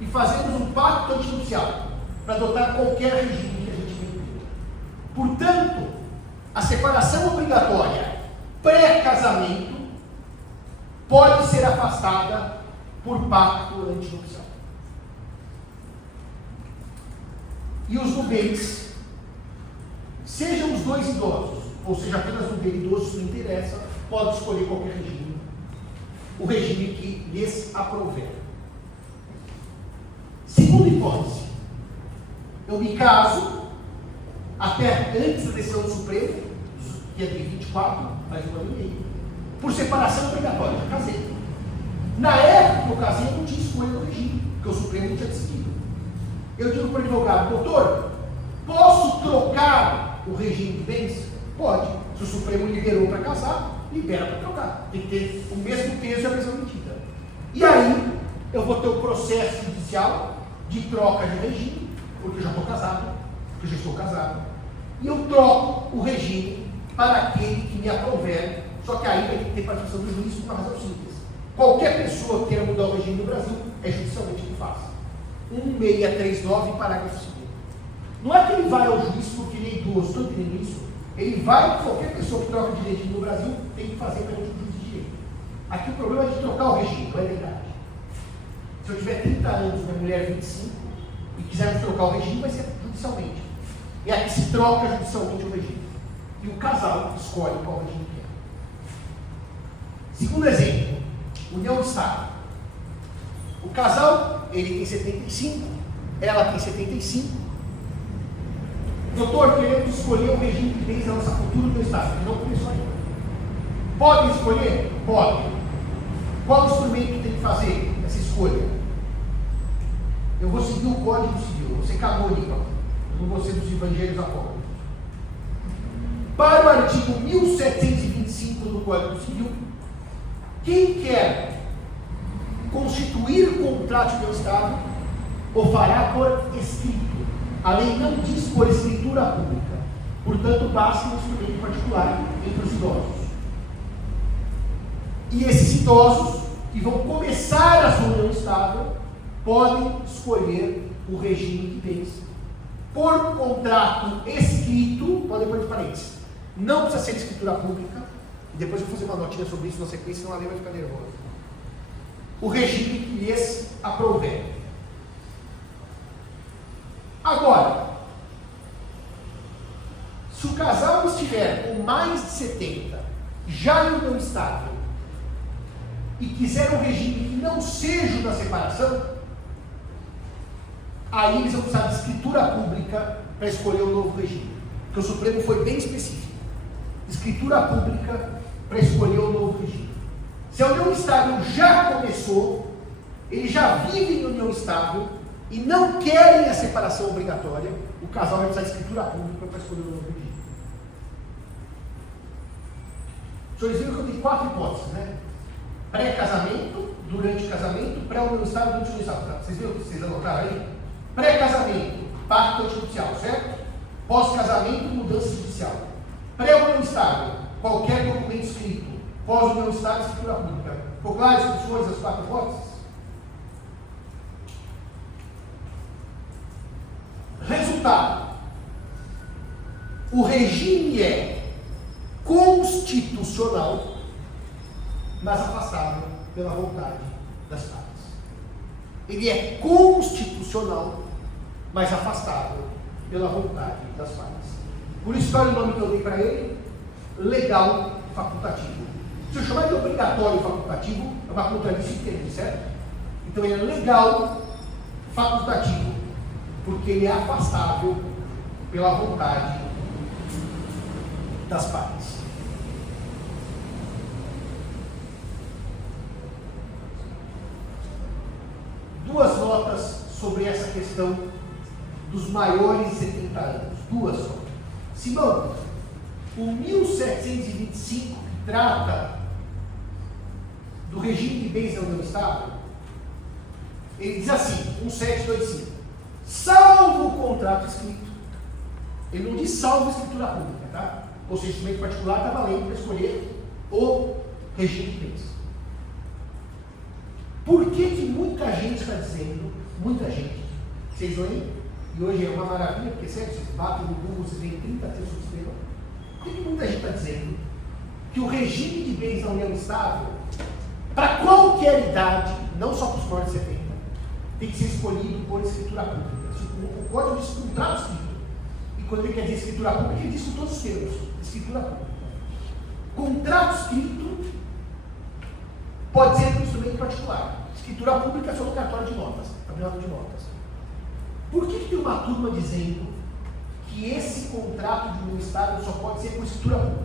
e fazemos um pacto antinupcial para adotar qualquer regime que a gente viu. Portanto, a separação obrigatória pré-casamento pode ser afastada por pacto antinupcial. E os nubentes, sejam os dois idosos, ou seja, apenas um deles idoso, se não interessa, pode escolher qualquer regime, o regime que lhes aprouver. Segunda hipótese, eu me caso até antes da decisão do Supremo, que é de 24, mais um ano e meio, por separação obrigatória, eu casei. Na época que eu casei, eu não tinha escolha no regime, porque o Supremo não tinha decidido. Eu digo para o advogado, doutor, posso trocar o regime de bens? Pode. Se o Supremo liberou para casar, libera para trocar. Tem que ter o mesmo peso e a mesma medida. E aí, eu vou ter o processo judicial de troca de regime, porque eu já estou casado, porque eu já estou casado, e eu troco o regime para aquele que me aprouver, só que aí vai ter que ter participação do juiz por uma razão simples. Qualquer pessoa que queira mudar o regime no Brasil, é judicialmente que faz. 1639, parágrafo 2º. Não é que ele vai ao juiz porque ele é idoso, estou entendendo isso? Ele vai, qualquer pessoa que troca de regime no Brasil tem que fazer perante o juiz de direito. Aqui o problema é de trocar o regime, não é verdade. Se eu tiver 30 anos, minha mulher 25, e quisermos trocar o regime, vai ser judicialmente. E aqui se troca judicialmente o regime. E o casal escolhe qual regime quer. Segundo exemplo, união estável. O casal, ele tem 75, ela tem 75. Doutor, queremos escolher o regime de bens da nossa cultura do Estado. Não começou ainda. Podem escolher? Podem. Qual instrumento tem que fazer essa escolha? Eu vou seguir o Código Civil, vou ser canônico, eu não vou ser dos evangelhos apócrifos. Para o artigo 1725 do Código Civil, quem quer constituir contrato de Estado o fará por escrito. A lei não diz por escritura pública, portanto, basta um instrumento particular entre os idosos. E esses idosos que vão começar a sua união estável podem escolher o regime de bens. Por contrato escrito, podem pôr de parênteses, não precisa ser escritura pública, e depois eu vou fazer uma notinha sobre isso na sequência, senão a lei vai ficar nervosa. O regime que lhes aprouver. Agora, se o casal estiver com mais de 70, já em união estável, e quiser um regime que não seja o da separação, aí eles vão precisar de escritura pública para escolher o novo regime. Porque o Supremo foi bem específico. Escritura pública para escolher o novo regime. Se a união estável já começou, eles já vivem em união estável e não querem a separação obrigatória, o casal vai precisar de escritura pública para escolher o novo regime. Os senhores viram que eu tenho 4 hipóteses, né? Pré-casamento, durante o casamento, pré-união estável, durante a união estável. Vocês viram? Vocês anotaram aí? Pré-casamento, pacto antijudicial, certo? Pós-casamento, mudança judicial. Pré-união estável, qualquer documento escrito. Pós-união estável, escritura pública. Ficou claro as discussões das 4 hipóteses? Resultado: o regime é constitucional, mas afastável pela vontade das partes. Ele é constitucional, mas afastável pela vontade das partes. Por isso, qual é o nome que eu dei para ele? Legal facultativo. Se eu chamar de obrigatório facultativo, é uma contradição em termos, certo? Então ele é legal facultativo, porque ele é afastável pela vontade das partes. Duas notas sobre essa questão dos maiores de 70 anos. Duas só. Simão, o 1725 trata do regime de bens da união estável. Ele diz assim, 1725, salvo o contrato escrito. Ele não diz salvo a escritura pública, tá? Ou seja, o instrumento particular está valendo para escolher o regime de bens. Por que muita gente está dizendo muita gente. Vocês leem, e hoje é uma maravilha, porque sério, vocês batem no Google, vocês veem 30 textos do sistema. Por que muita gente está dizendo que o regime de bens na união estável, para qualquer idade, não só para os maiores de 70, tem que ser escolhido por escritura pública? O código diz contrato escrito. E quando ele quer dizer escritura pública, ele diz com todos os termos. Escritura pública. Contrato escrito pode ser por instrumento particular. Escritura pública é só no cartório de notas, tabelado de notas. Por que tem uma turma dizendo que esse contrato de união estável só pode ser por escritura pública?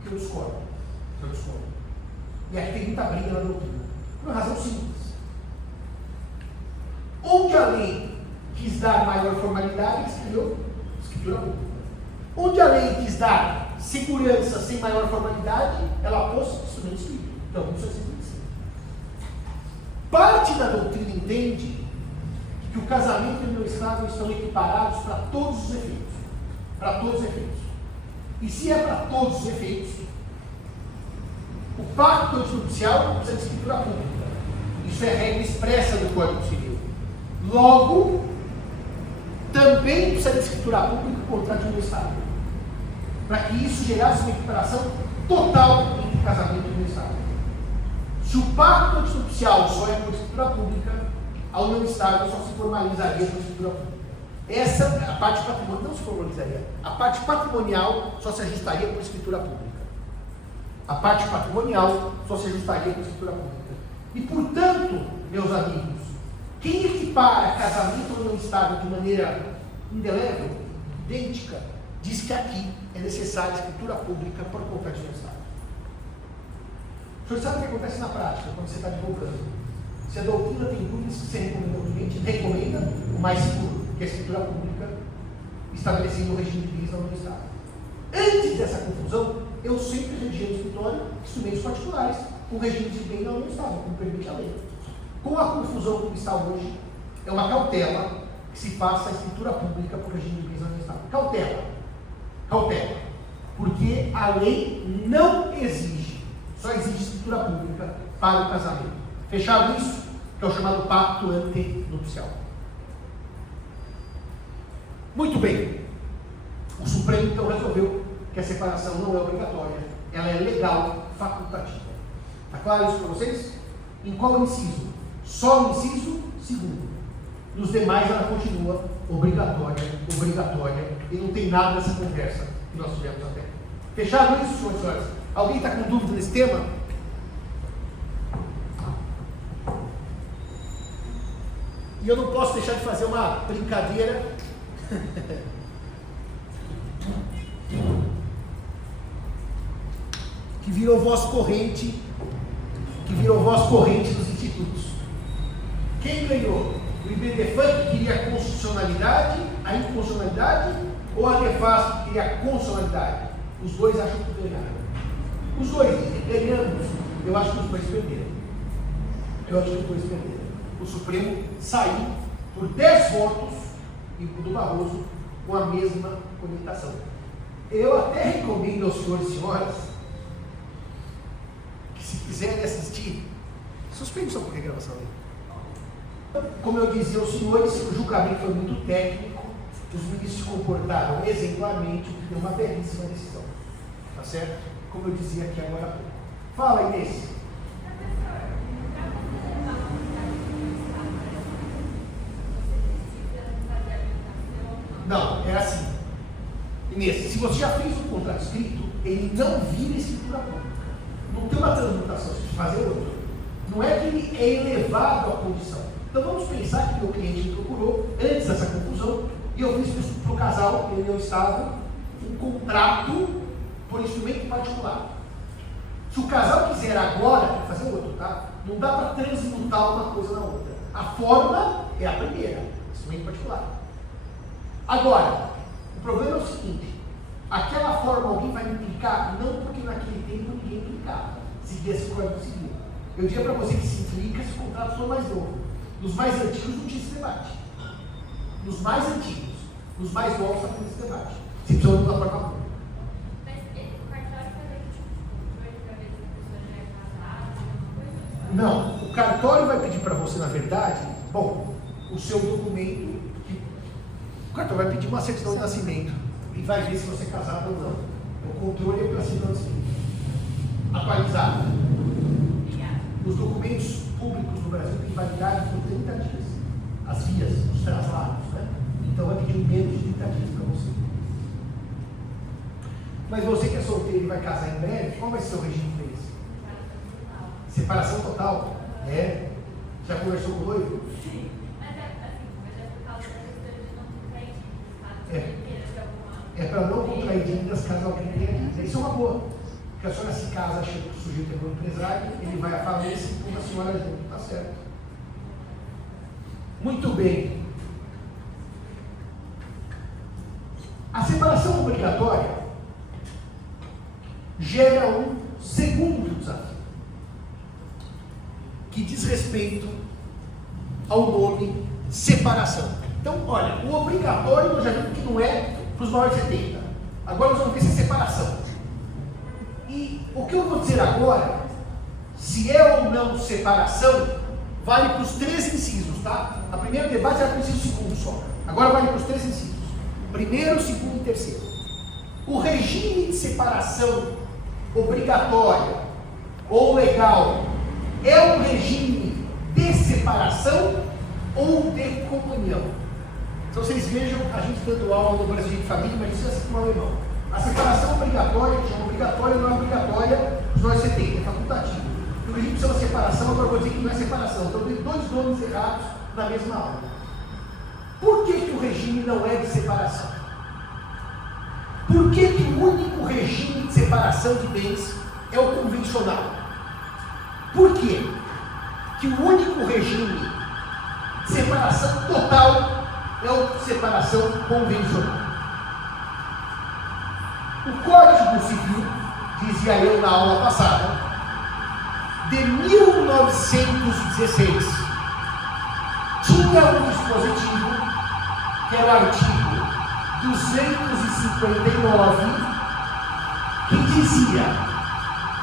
Porque eu discordo. E aqui tem muita briga na doutrina. Por uma razão simples. Onde a lei quis dar maior formalidade, escreveu escritura pública. Onde a lei quis dar segurança sem maior formalidade, ela pôs instrumento escrito. Então, isso é simples. Parte da doutrina entende que o casamento e a união estável estão equiparados para todos os efeitos. Para todos os efeitos. E se é para todos os efeitos, o pacto antinupcial precisa de escritura pública. Isso é regra expressa do Código Civil. Logo, também precisa de escritura pública o contrato de união estável. Para que isso gerasse uma equiparação total entre casamento e união estável. Se o pacto antinupcial só é por escritura pública, a união estável só se formalizaria por escritura pública. Essa, a parte patrimonial, não se formalizaria. A parte patrimonial só se ajustaria por escritura pública. A parte patrimonial só se ajustaria por escritura pública. E, portanto, meus amigos, quem equipara casamento ou união estável de maneira indelével, idêntica, diz que aqui é necessária escritura pública para o contrato de união estável. O senhor sabe o que acontece na prática quando você está divulgando? Se a doutrina tem dúvidas que você recomenda o cliente, recomenda o mais seguro, que é a escritura pública, estabelecendo o regime de bens na união estável. Antes dessa confusão, eu sempre redigi no escritório instrumentos particulares com regime de bens na união estável, como permite a lei. Com a confusão como está hoje, é uma cautela que se faça a escritura pública por regime de bens na união estável. Cautela. Porque a lei não exige, só exige escritura pública para o casamento. Fechado isso, que é o chamado pacto antenupcial. Muito bem. O Supremo então resolveu que a separação não é obrigatória, ela é legal, facultativa. Está claro isso para vocês? Em qual inciso? Só no inciso segundo. Nos demais ela continua obrigatória, e não tem nada nessa conversa que nós tivemos até. Fechado isso, senhores e senhoras? Alguém está com dúvida nesse tema? E eu não posso deixar de fazer uma brincadeira. que virou voz corrente dos institutos. Quem ganhou? O IBDFAN que queria a constitucionalidade, a inconstitucionalidade, ou a Nefas que queria a constitucionalidade? Os dois acham que ganharam. Os dois ganhamos. Eu acho que os dois perderam. O Supremo saiu por 10 votos e o do Barroso com a mesma orientação. Eu até recomendo aos senhores e senhoras que, se quiserem assistir, suspende só por regravação aí. Como eu dizia aos senhores, o julgamento foi muito técnico, os ministros se comportaram exemplarmente, o que deu uma belíssima decisão. Tá certo? Como eu dizia aqui agora há pouco. Fala, Inês. Não, é assim. Inês, se você já fez um contrato escrito, ele não vira escritura pública. Não tem uma transmutação, você tem que fazer outro. Não é que ele é elevado à condição. Então vamos pensar que meu cliente me procurou antes dessa confusão e eu fiz para o casal, ele não estava, um contrato por instrumento particular. Se o casal quiser agora, tem que fazer outro, tá? Não dá para transmutar uma coisa na outra. A forma é a primeira, instrumento particular. Agora, o problema é o seguinte: aquela forma alguém vai me implicar? Não, porque naquele tempo ninguém implicava. Se viesse o Código Civil. Eu diria para você que se implica se o contrato for mais novo. Nos mais antigos não tinha esse debate. Nos mais antigos. Nos mais novos está tendo esse debate. Se precisa da forma pública. Mas o cartório foi legítimo para ver se a pessoa já é casada, alguma coisa? Não, o cartório vai pedir para você, na verdade, bom, o seu documento, o cartório vai pedir uma certidão de nascimento e vai ver se você é casado ou não. O controle é para certidão de nascimento. Atualizado. Os documentos públicos no Brasil têm validade por 30 dias. As vias, os traslados, né? Então vai pedir menos de 30 dias para você. Mas você que é solteiro e vai casar em breve, qual vai ser o regime para isso? Separação total? É. Já conversou com o noivo? Sim. Mas é por causa da questão de não contrair dívidas, caso É para não contrair dívidas caso alguém tenha dívida. Isso é uma boa. Porque a senhora se casa achando que o sujeito é bom empresário, ele vai à falência e põe a senhora junto. Tá certo. Muito bem. A separação obrigatória gera um segundo desafio, que diz respeito ao nome separação. Então, olha, o obrigatório nós já vimos que não é para os maiores de 70. Agora nós vamos ver se é separação. E o que eu vou dizer agora, se é ou não separação, vale para os 3 incisos, tá? A primeira debate era para o inciso segundo só. Agora vale para os 3 incisos. Primeiro, segundo e terceiro. O regime de separação obrigatória ou legal é um regime de separação ou de comunhão? Então vocês vejam, a gente dando aula no Brasil de família, mas isso é assim como alemão. A separação obrigatória, que chama obrigatória, não é obrigatória dos nós 70, é facultativo. O regime chama separação, agora eu vou dizer que não é separação. Então tem 2 nomes errados na mesma aula. Por que o regime não é de separação? Por que o único regime de separação de bens é o convencional? Por quê? Que o único regime de separação total é o de separação convencional. O Código Civil, dizia eu na aula passada, de 1916, tinha um dispositivo, que era o artigo 259, que dizia,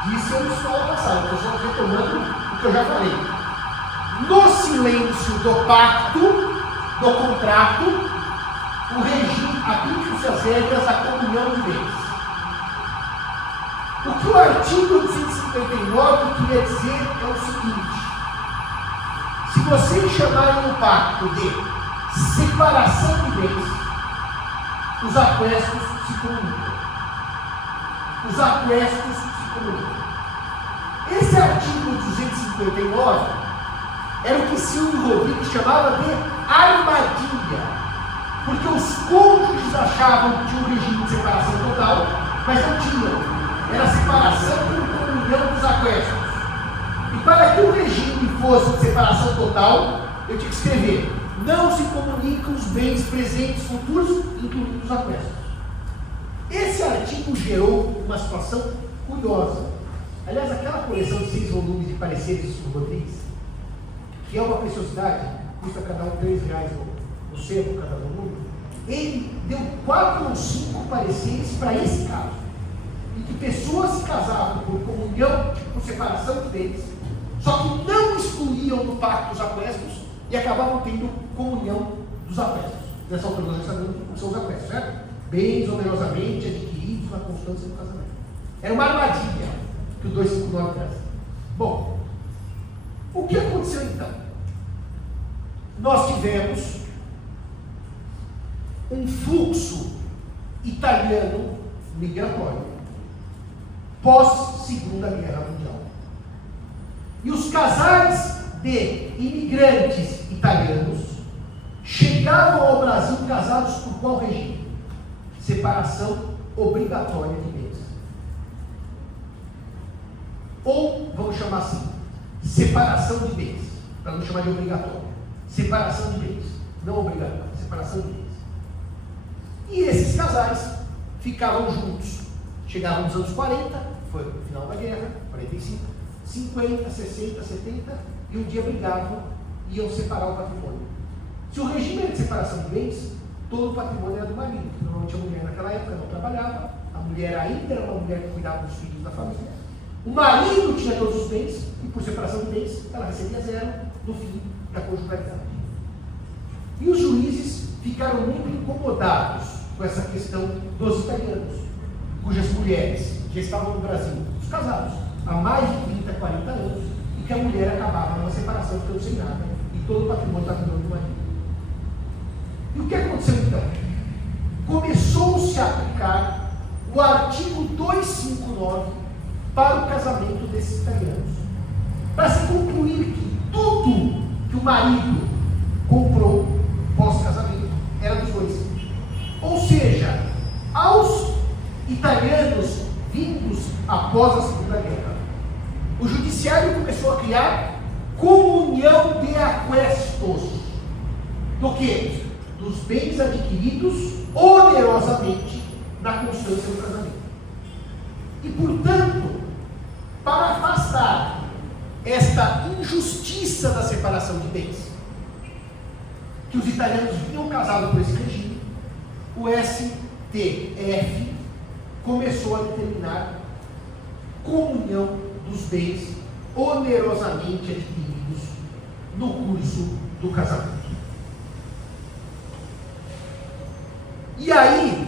disse eu na escola passada, eu estou só retomando o que eu já falei, no silêncio do pacto, do contrato, o regime aplica-se as regras da comunhão de bens. O que o artigo 259 queria dizer é o seguinte: se vocês chamarem o pacto de separação de bens, os aquestos se comunicam. Os aquestos se comunicam. Esse artigo 259 era o que Silvio Rodrigues chamava de armadilha, porque os cônjuges achavam que tinha um regime de separação total, mas não tinham. Era separação por comunhão dos aquestos. E para que o regime fosse de separação total, eu tinha que escrever: não se comunicam os bens presentes e futuros, incluindo os aquestos. Esse artigo gerou uma situação curiosa. Aliás, aquela coleção de 6 volumes de pareceres do Rodrigues, que é uma preciosidade, custa cada um R$3 no sebo, cada volume, ele deu 4 ou 5 pareceres para esse caso. E que pessoas se casavam por comunhão, por separação de bens, só que não excluíam do pacto os aquestos e acabavam tendo comunhão dos aquestos. Nessa altura nós já sabemos o que são os aquestos, certo? Bens onerosamente adquiridos na constância do casamento. Era uma armadilha que o 259 traz. Bom, o que aconteceu então? Nós tivemos um fluxo italiano migratório pós-Segunda Guerra Mundial. E os casais de imigrantes italianos chegavam ao Brasil casados por qual regime? Separação obrigatória de bens. Ou, vamos chamar assim, separação de bens, para não chamar de obrigatória. Separação de bens, não obrigatória, separação de bens. E esses casais ficavam juntos. Chegavam nos anos 40, foi no final da guerra, 45, 50, 60, 70, e um dia brigavam e iam separar o patrimônio. Se o regime era de separação de bens, todo o patrimônio era do marido, porque normalmente a mulher naquela época não trabalhava, a mulher ainda era uma mulher que cuidava dos filhos da família. O marido tinha todos os bens, e por separação de bens, ela recebia 0 no fim da conjugalidade. E os juízes ficaram muito incomodados com essa questão dos italianos, cujas mulheres já estavam no Brasil, os casados, há mais de 30, 40 anos, e que a mulher acabava numa separação ficando sem nada, e todo o patrimônio estava no marido. E o que aconteceu então? Começou-se a aplicar o artigo 259 para o casamento desses italianos, para se concluir que tudo que o marido comprou pós-casamento era dos dois. Ou seja, aos italianos vindos após a Segunda Guerra, o judiciário começou a criar comunhão de aquestos. Do que? Dos bens adquiridos onerosamente na constância do casamento. E, portanto, para afastar esta injustiça da separação de bens, que os italianos vinham casados por esse regime, o STF começou a determinar comunhão dos bens onerosamente adquiridos no curso do casamento. E aí,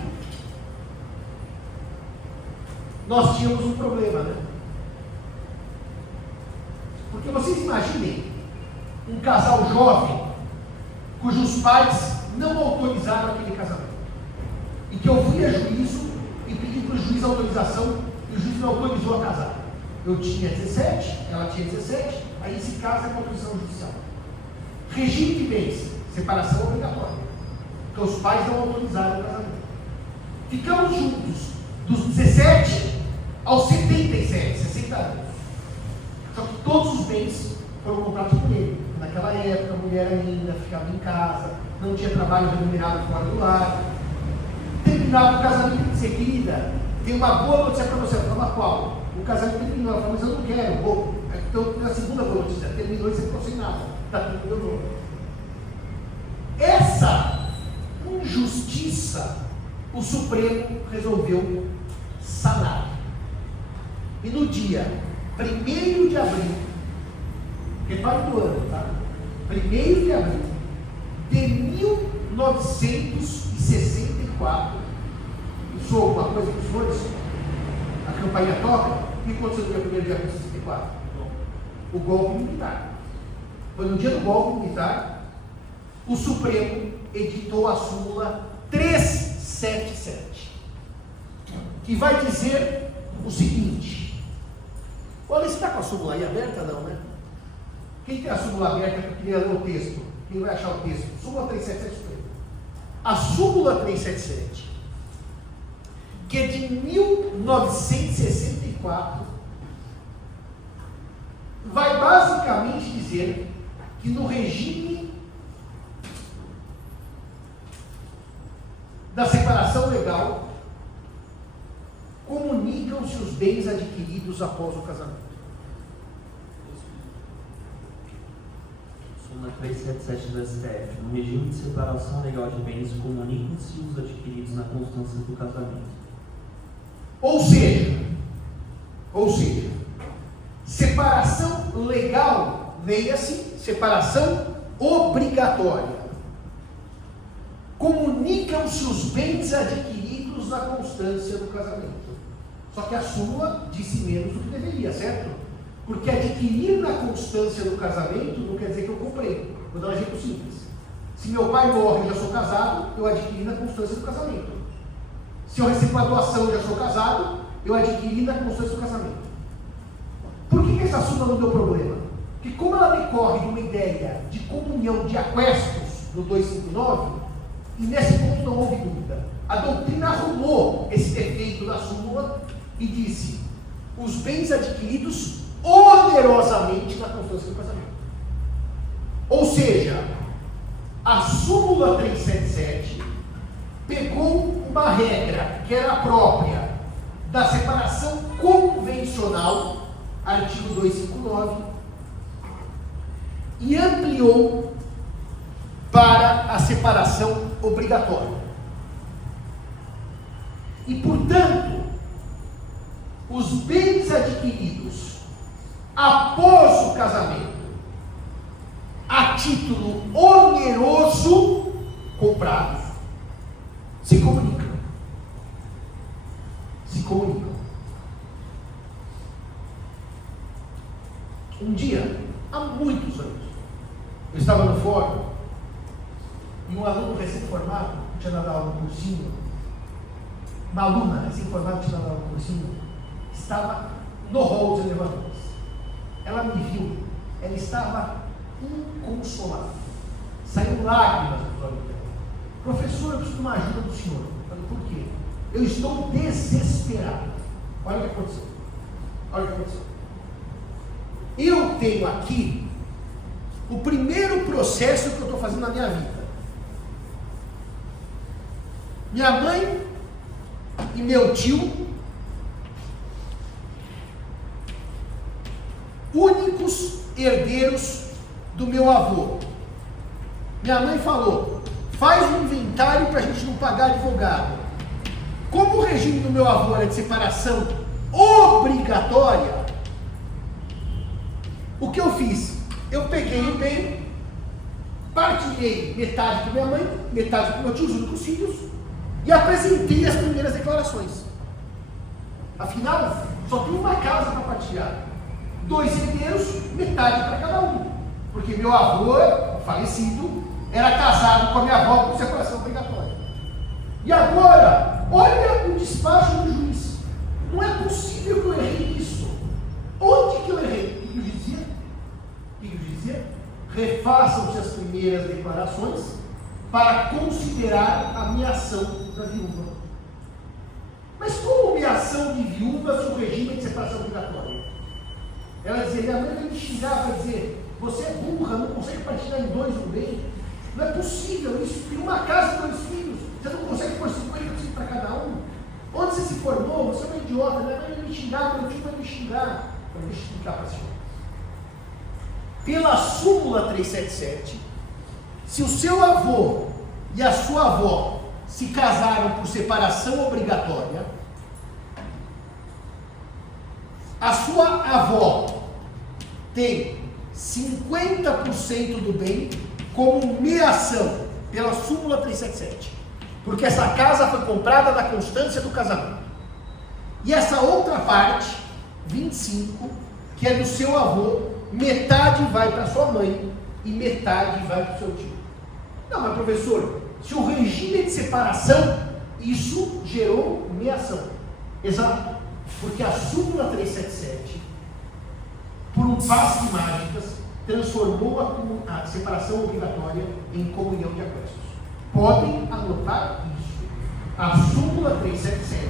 nós tínhamos um problema, né? Porque vocês imaginem um casal jovem cujos pais não autorizaram aquele casamento, e que eu fui a juízo e pedi para o juiz autorização, e o juiz não autorizou a casar. Eu tinha 17, ela tinha 17, aí se casa com autorização judicial. Regime de bens, separação obrigatória, porque os pais não autorizaram o casamento. Ficamos juntos dos 17 aos 77, 60 anos. Só que todos os bens foram comprados por ele. Naquela época, a mulher ainda ficava em casa, não tinha trabalho remunerado fora do lar. Terminava o casamento e dizia: querida, tem uma boa notícia para você. Eu falava: qual? O casamento terminou. Ela falou: mas eu não quero. Então, a segunda boa notícia: terminou e você ficou sem nada. Está tudo meu nome. Essa injustiça o Supremo resolveu sanar. E no dia 1º de abril, repare do ano, tá? 1º de abril de 1964, soa alguma coisa para os senhores? A campainha toca? O que aconteceu no dia 1º de abril de 1964? O golpe militar. Foi no dia do golpe militar, o Supremo editou a súmula 377, que vai dizer o seguinte. Olha, você está com a súmula aí aberta? Não, né? Quem tem a súmula aberta, que queria ler o texto? Quem vai achar o texto? Súmula 377. A súmula 377, que é de 1964, vai basicamente dizer que no regime da separação legal, comunicam-se os bens adquiridos após o casamento. Súmula 377 do STF. No regime de separação legal de bens, comunicam-se os adquiridos na constância do casamento. Ou seja, separação legal, leia-se, separação obrigatória. Comunicam-se os bens adquiridos na constância do casamento. Só que a súmula disse menos do que deveria, certo? Porque adquirir na constância do casamento não quer dizer que eu comprei. Vou dar um exemplo simples. Se meu pai morre e eu já sou casado, eu adquiri na constância do casamento. Se eu recebo a doação e já sou casado, eu adquiri na constância do casamento. Por que essa súmula não deu problema? Porque como ela decorre de uma ideia de comunhão de aquestos no 259, e nesse ponto não houve dúvida, a doutrina arrumou esse defeito da súmula e disse: os bens adquiridos onerosamente na constância do casamento. Ou seja, a súmula 377 pegou uma regra que era própria da separação convencional, artigo 259, e ampliou para a separação obrigatória. E, portanto, os bens adquiridos após o casamento, a título oneroso, comprados se comunicam. Se comunicam. Um dia, há muitos anos, eu estava no fórum e um aluno recém-formado tinha dado aula no cursinho, uma aluna recém-formada tinha dado aula no cursinho, estava no hall dos elevadores. Ela me viu, ela estava inconsolável. Saiu lágrimas dos olhos dela. Professor, eu preciso de uma ajuda do senhor. Eu falei, por quê? Eu estou desesperado. Olha o que aconteceu. Olha o que aconteceu. Eu tenho aqui o primeiro processo que eu estou fazendo na minha vida. Minha mãe e meu tio, únicos herdeiros do meu avô. Minha mãe falou, faz um inventário para a gente não pagar advogado. Como o regime do meu avô era de separação obrigatória, o que eu fiz? Eu peguei o bem, partilhei metade com minha mãe, metade com meu tio, os únicos filhos, e apresentei as primeiras declarações. Afinal, só tem uma casa para partilhar. 2 herdeiros, metade para cada um. Porque meu avô, falecido, era casado com a minha avó por separação obrigatória. E agora, olha o despacho do juiz. Não é possível que eu errei nisso. Onde que eu errei? O que o juiz dizia? O que o juiz dizia? Refaçam-se as primeiras declarações para considerar a minha ação da viúva. Mas como minha ação de viúva se o regime é de separação obrigatória? Ela dizia, minha mãe vai me xingar, vai dizer, você é burra, não consegue partilhar em 2 o bem. Não é possível isso. Tem uma casa e 2 filhos, você não consegue pôr 50% para cada um. Onde você se formou? Você é uma idiota, minha mãe vai me xingar, meu tio vai me xingar. Então deixa eu explicar para a senhora. Pela súmula 377, se o seu avô e a sua avó se casaram por separação obrigatória, a sua avó tem 50% do bem como meação pela súmula 377, porque essa casa foi comprada na constância do casamento. E essa outra parte, 25, que é do seu avô, metade vai para sua mãe e metade vai para o seu tio. Não, mas professor, se o regime é de separação, isso gerou meação. Exato. Porque a súmula 377, por um passe de mágicas, transformou a separação obrigatória em comunhão de aquestos. Podem anotar isso. A súmula 377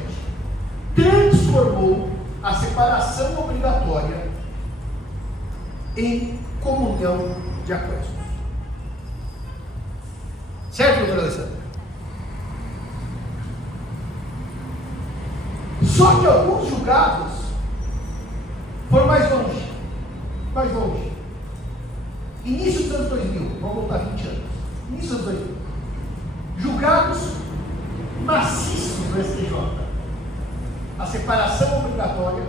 transformou a separação obrigatória em comunhão de aquestos. Certo, doutora Alessandra? Só que alguns julgados foram mais longe. Mais longe. Início dos anos 2000, vamos voltar 20 anos. Início dos anos 2000. Julgados maciços do STJ. A separação obrigatória,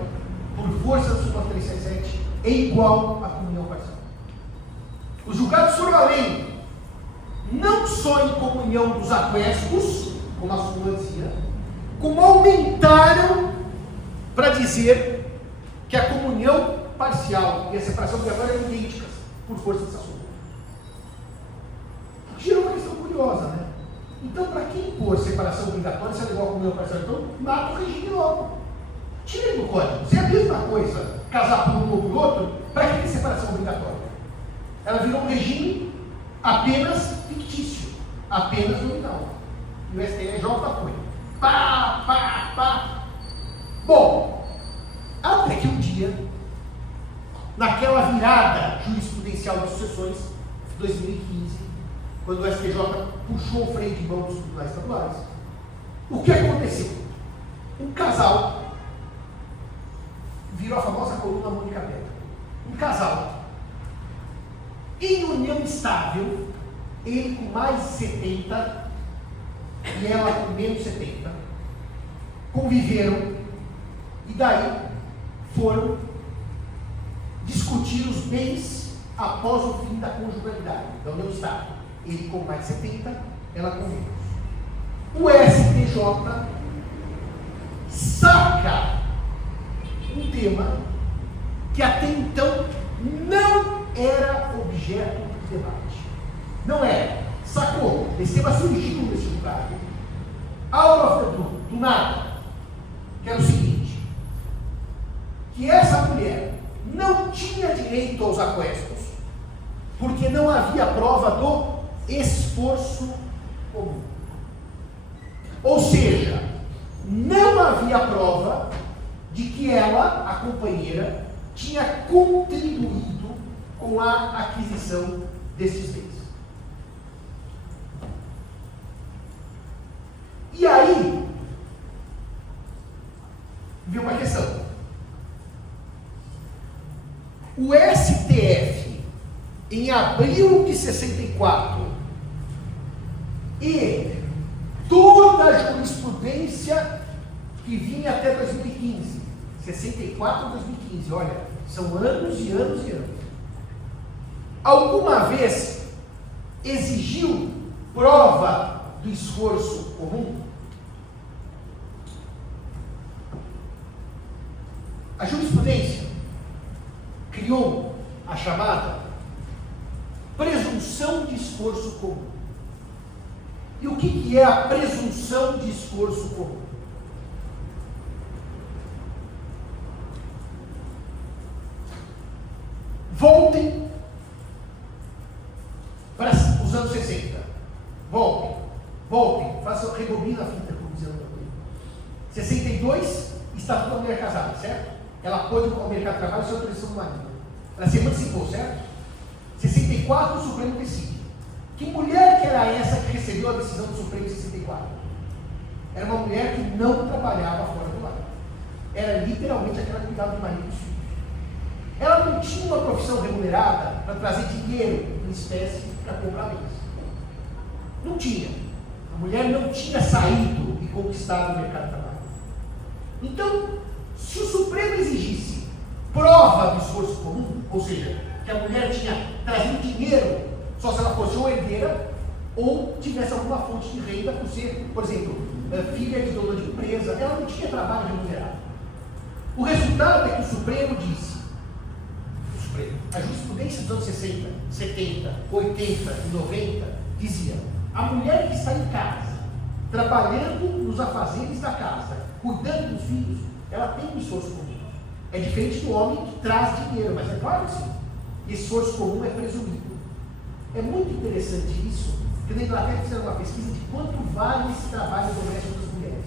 por força da súmula 377, é igual à comunhão parcial. Os julgados foram além, não só em comunhão dos aquestos, como a súmula dizia, como aumentaram para dizer que a comunhão parcial e a separação obrigatória eram idênticas, por força dessa súmula. Gerou uma questão curiosa, né? Então, para quem impor separação obrigatória, se é igual a comunhão parcial, então mata o regime logo. Tire do código. Se é a mesma coisa, casar por um ou por outro, para que tem separação obrigatória? Ela virou um regime apenas fictício, apenas nominal. E o STJ foi. Pá, pá, pá. Bom, até que um dia, naquela virada jurisprudencial de sucessões, 2015, quando o STJ puxou o freio de mão dos tribunais estaduais, o que aconteceu? Um casal, virou a famosa coluna Mônica Beta, um casal, em união estável, ele com mais de 70 e ela com menos 70, conviveram e daí foram discutir os bens após o fim da conjugalidade. Então não está ele com mais de 70 ela com menos. O STJ saca um tema que até então não era objeto de debate. Não era. Sacou? Esse tema surgiu nesse lugar. Out of the blue, do nada. Que era o seguinte: que essa mulher não tinha direito aos aquestos, porque não havia prova do esforço comum. Ou seja, não havia prova de que ela, a companheira, tinha contribuído com a aquisição desses bens. E aí, veio uma questão. O STF, em abril de 64, e toda a jurisprudência que vinha até 2015, 64 a 2015, olha, são anos e anos e anos. Alguma vez exigiu prova do esforço comum? A jurisprudência criou a chamada presunção de esforço comum. E o que é a presunção de esforço comum? Voltem para os anos 60. Voltem. Façam rebobina a fita, como dizendo. 62, Estatuto da Mulher Casada, certo? Ela pôde ao mercado de trabalho sem autorização do marido. Ela se emancipou, certo? 64, o Supremo decide. Que mulher que era essa que recebeu a decisão do Supremo em 64? Era uma mulher que não trabalhava fora do lar. Era literalmente aquela que cuidava do marido e dos filhos. Ela não tinha uma profissão remunerada para trazer dinheiro em espécie para comprar bens. Não tinha. A mulher não tinha saído e conquistado o mercado de trabalho. Então, se o Supremo exigisse prova do esforço comum, ou seja, que a mulher tinha trazido dinheiro só se ela fosse ou herdeira ou tivesse alguma fonte de renda por ser, por exemplo, filha de dona de empresa, ela não tinha trabalho remunerado. O resultado é que o Supremo disse, a jurisprudência dos anos 60, 70, 80 e 90 dizia: a mulher que está em casa, trabalhando nos afazeres da casa, cuidando dos filhos, ela tem um esforço comum. É diferente do homem que traz dinheiro, mas é claro que sim, esforço comum é presumido. É muito interessante isso, porque na Inglaterra fizeram uma pesquisa de quanto vale esse trabalho doméstico das mulheres.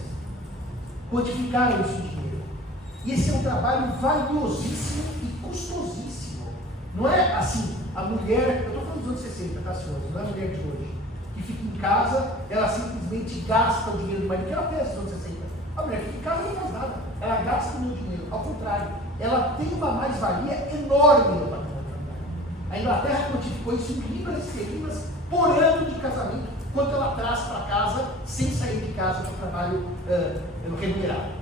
Quantificaram isso em dinheiro. E esse é um trabalho valiosíssimo e custosíssimo. Não é assim, a mulher, eu estou falando dos anos 60, tá, senhores? Não é a mulher de hoje, que fica em casa, ela simplesmente gasta o dinheiro do marido, que ela fez nos anos 60. A mulher fica em casa e não faz nada, ela gasta o meu dinheiro. Ao contrário, ela tem uma mais-valia enorme no patrimônio familiar. A Inglaterra quantificou isso em libras esterlinas por ano de casamento, quanto ela traz para casa sem sair de casa para o trabalho remunerado.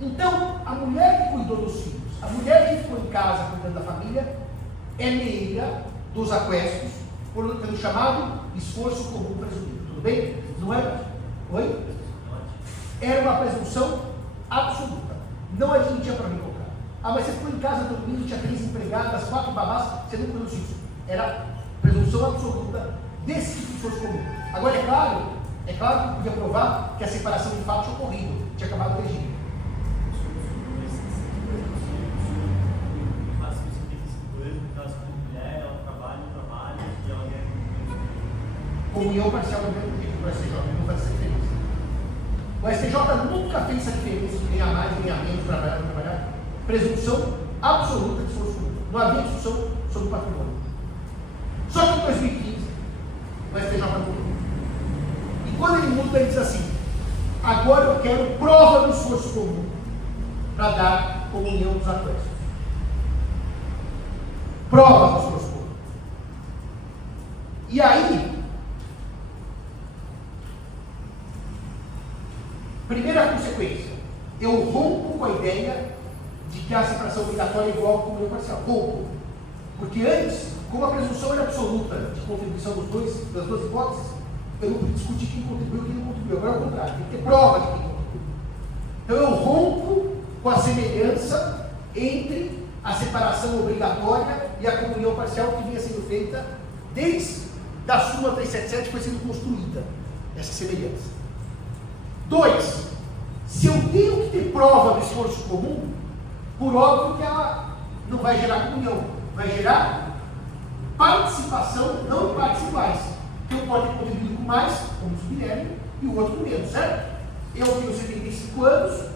Então, a mulher que cuidou dos filhos, a mulher que ficou em casa cuidando da família, é meia dos aquestos, pelo chamado esforço comum presumido. Tudo bem? Não é? Oi? Era uma presunção absoluta. Não admitia para mim colocar. Ah, mas você ficou em casa dormindo, tinha 3 empregadas, 4 babás, você não cuidou dos filhos. Era presunção absoluta desse tipo de esforço comum. Agora, é claro que podia provar que a separação de fato tinha ocorrido, tinha acabado o regime. Comunhão parcial do mesmo tipo, o STJ não faz essa diferença. O STJ nunca fez essa diferença de ganhar mais, ganhar menos, trabalhar, não trabalhar. Presunção absoluta de esforço comum. Não havia discussão sobre o patrimônio. Só que em 2015, o STJ mudou. E quando ele muda, ele diz assim: agora eu quero prova do esforço comum para dar comunhão dos aquestos. Prova do esforço comum. E aí, primeira consequência, eu rompo com a ideia de que a separação obrigatória é igual ao comunhão parcial. Rompo. Porque antes, como a presunção era absoluta de contribuição das duas hipóteses, eu não podia discutir quem contribuiu e quem não contribuiu. Agora é o contrário, tem que ter prova de quem contribuiu. Então eu rompo com a semelhança entre a separação obrigatória e a comunhão parcial que vinha sendo feita desde a súmula 377 foi sendo construída, essa semelhança. 2. Se eu tenho que ter prova do esforço comum, por óbvio que ela não vai gerar comunhão, vai gerar participação não participais. Que um pode contribuir com mais, como o Guilherme, e o outro com menos, certo? Eu tenho 75 anos,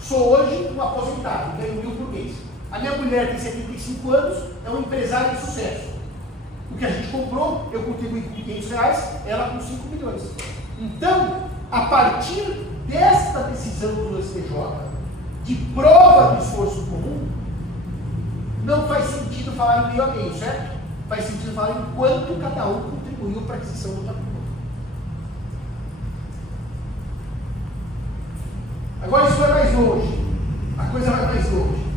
sou hoje um aposentado, ganho 1.000 por mês. A minha mulher tem 75 anos, é uma empresária de sucesso. O que a gente comprou, eu contribuí com R$500, ela com 5 milhões. Então, a partir desta decisão do STJ, de prova do esforço comum, não faz sentido falar em meio a meio, certo? Faz sentido falar em quanto cada um contribuiu para a aquisição do patrimônio. Agora isso vai mais longe. A coisa vai mais longe.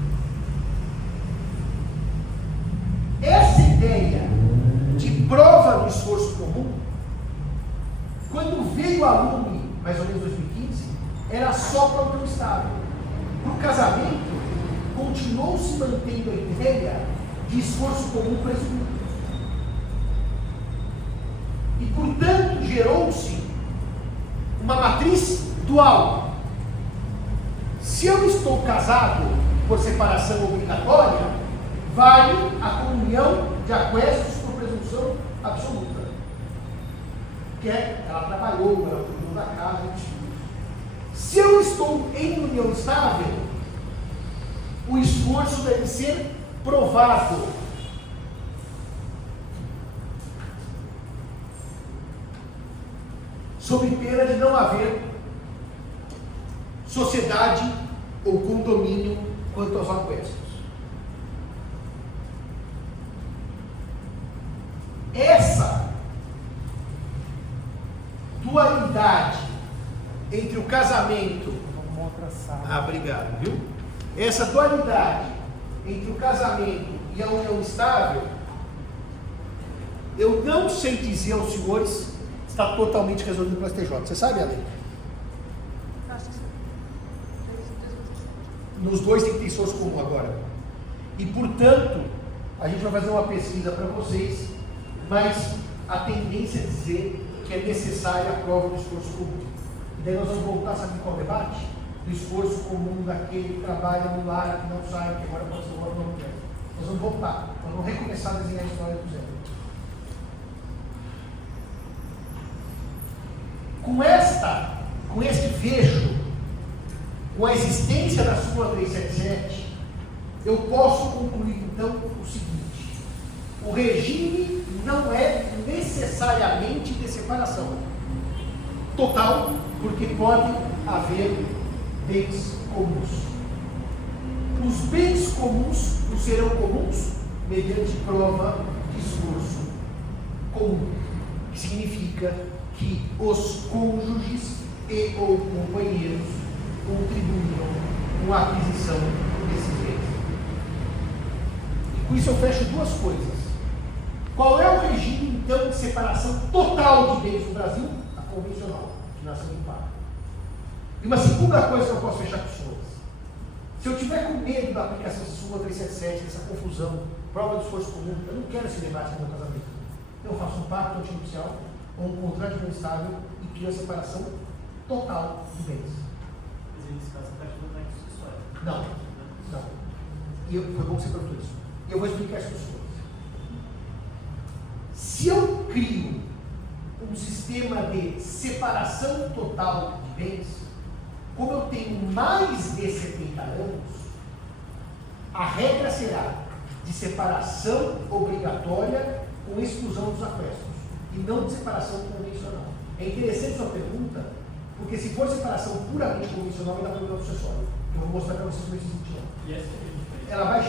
Essa ideia de prova do esforço comum, quando veio a lume, mais ou menos 2015, era só para o união estável. Para o casamento, continuou se mantendo a ideia de esforço comum presumido. E, portanto, gerou-se uma matriz dual. Se eu estou casado por separação obrigatória, vale a comunhão de aquestos por presunção absoluta. Que é, ela trabalhou, ela cuidou da casa, etc. Se eu estou em união estável, o esforço deve ser provado. Sob pena de não haver sociedade ou condomínio quanto aos aquestos. Essa dualidade entre o casamento. Obrigado, viu? Essa dualidade entre o casamento e a união estável, eu não sei dizer aos senhores, está totalmente resolvido pelo STJ. Você sabe, Ale? Nos dois tem que ter esforço comum agora. E, portanto, a gente vai fazer uma pesquisa para vocês, mas a tendência é dizer que é necessária a prova do esforço comum. E daí nós vamos voltar, sabe qual debate? Do esforço comum daquele que trabalha no lar, que não sai, que agora pode ser agora não quer. Nós vamos voltar, nós vamos recomeçar a desenhar a história do zero. Com este fecho, com a existência da súmula 377, eu posso concluir então o seguinte: o regime não é necessariamente de separação total, porque pode haver bens comuns. Os bens comuns não serão comuns mediante prova de esforço comum, que significa que os cônjuges e ou companheiros contribuíram com a aquisição desses bens. E com isso eu fecho duas coisas. Qual é o regime, então, de separação total de bens no Brasil? A convencional, de nação e impar. E uma segunda coisa que eu posso fechar com os senhores. Se eu tiver com medo da aplicação da súmula 377, dessa confusão, prova do esforço comum, eu não quero esse debate no meu casamento. Eu faço um pacto antinupcial ou um contrato de união estável e crio a separação total de bens. Mas nesse caso, a partir do momento sucessório. Não. E foi bom que você perguntou isso. E eu vou explicar isso para os senhores. Se eu crio um sistema de separação total de bens, como eu tenho mais de 70 anos, a regra será de separação obrigatória com exclusão dos aquestos, e não de separação convencional. É interessante sua pergunta, porque se for separação puramente convencional, vai dar problema sucessório. Eu vou mostrar para vocês como isso funciona. Ela vai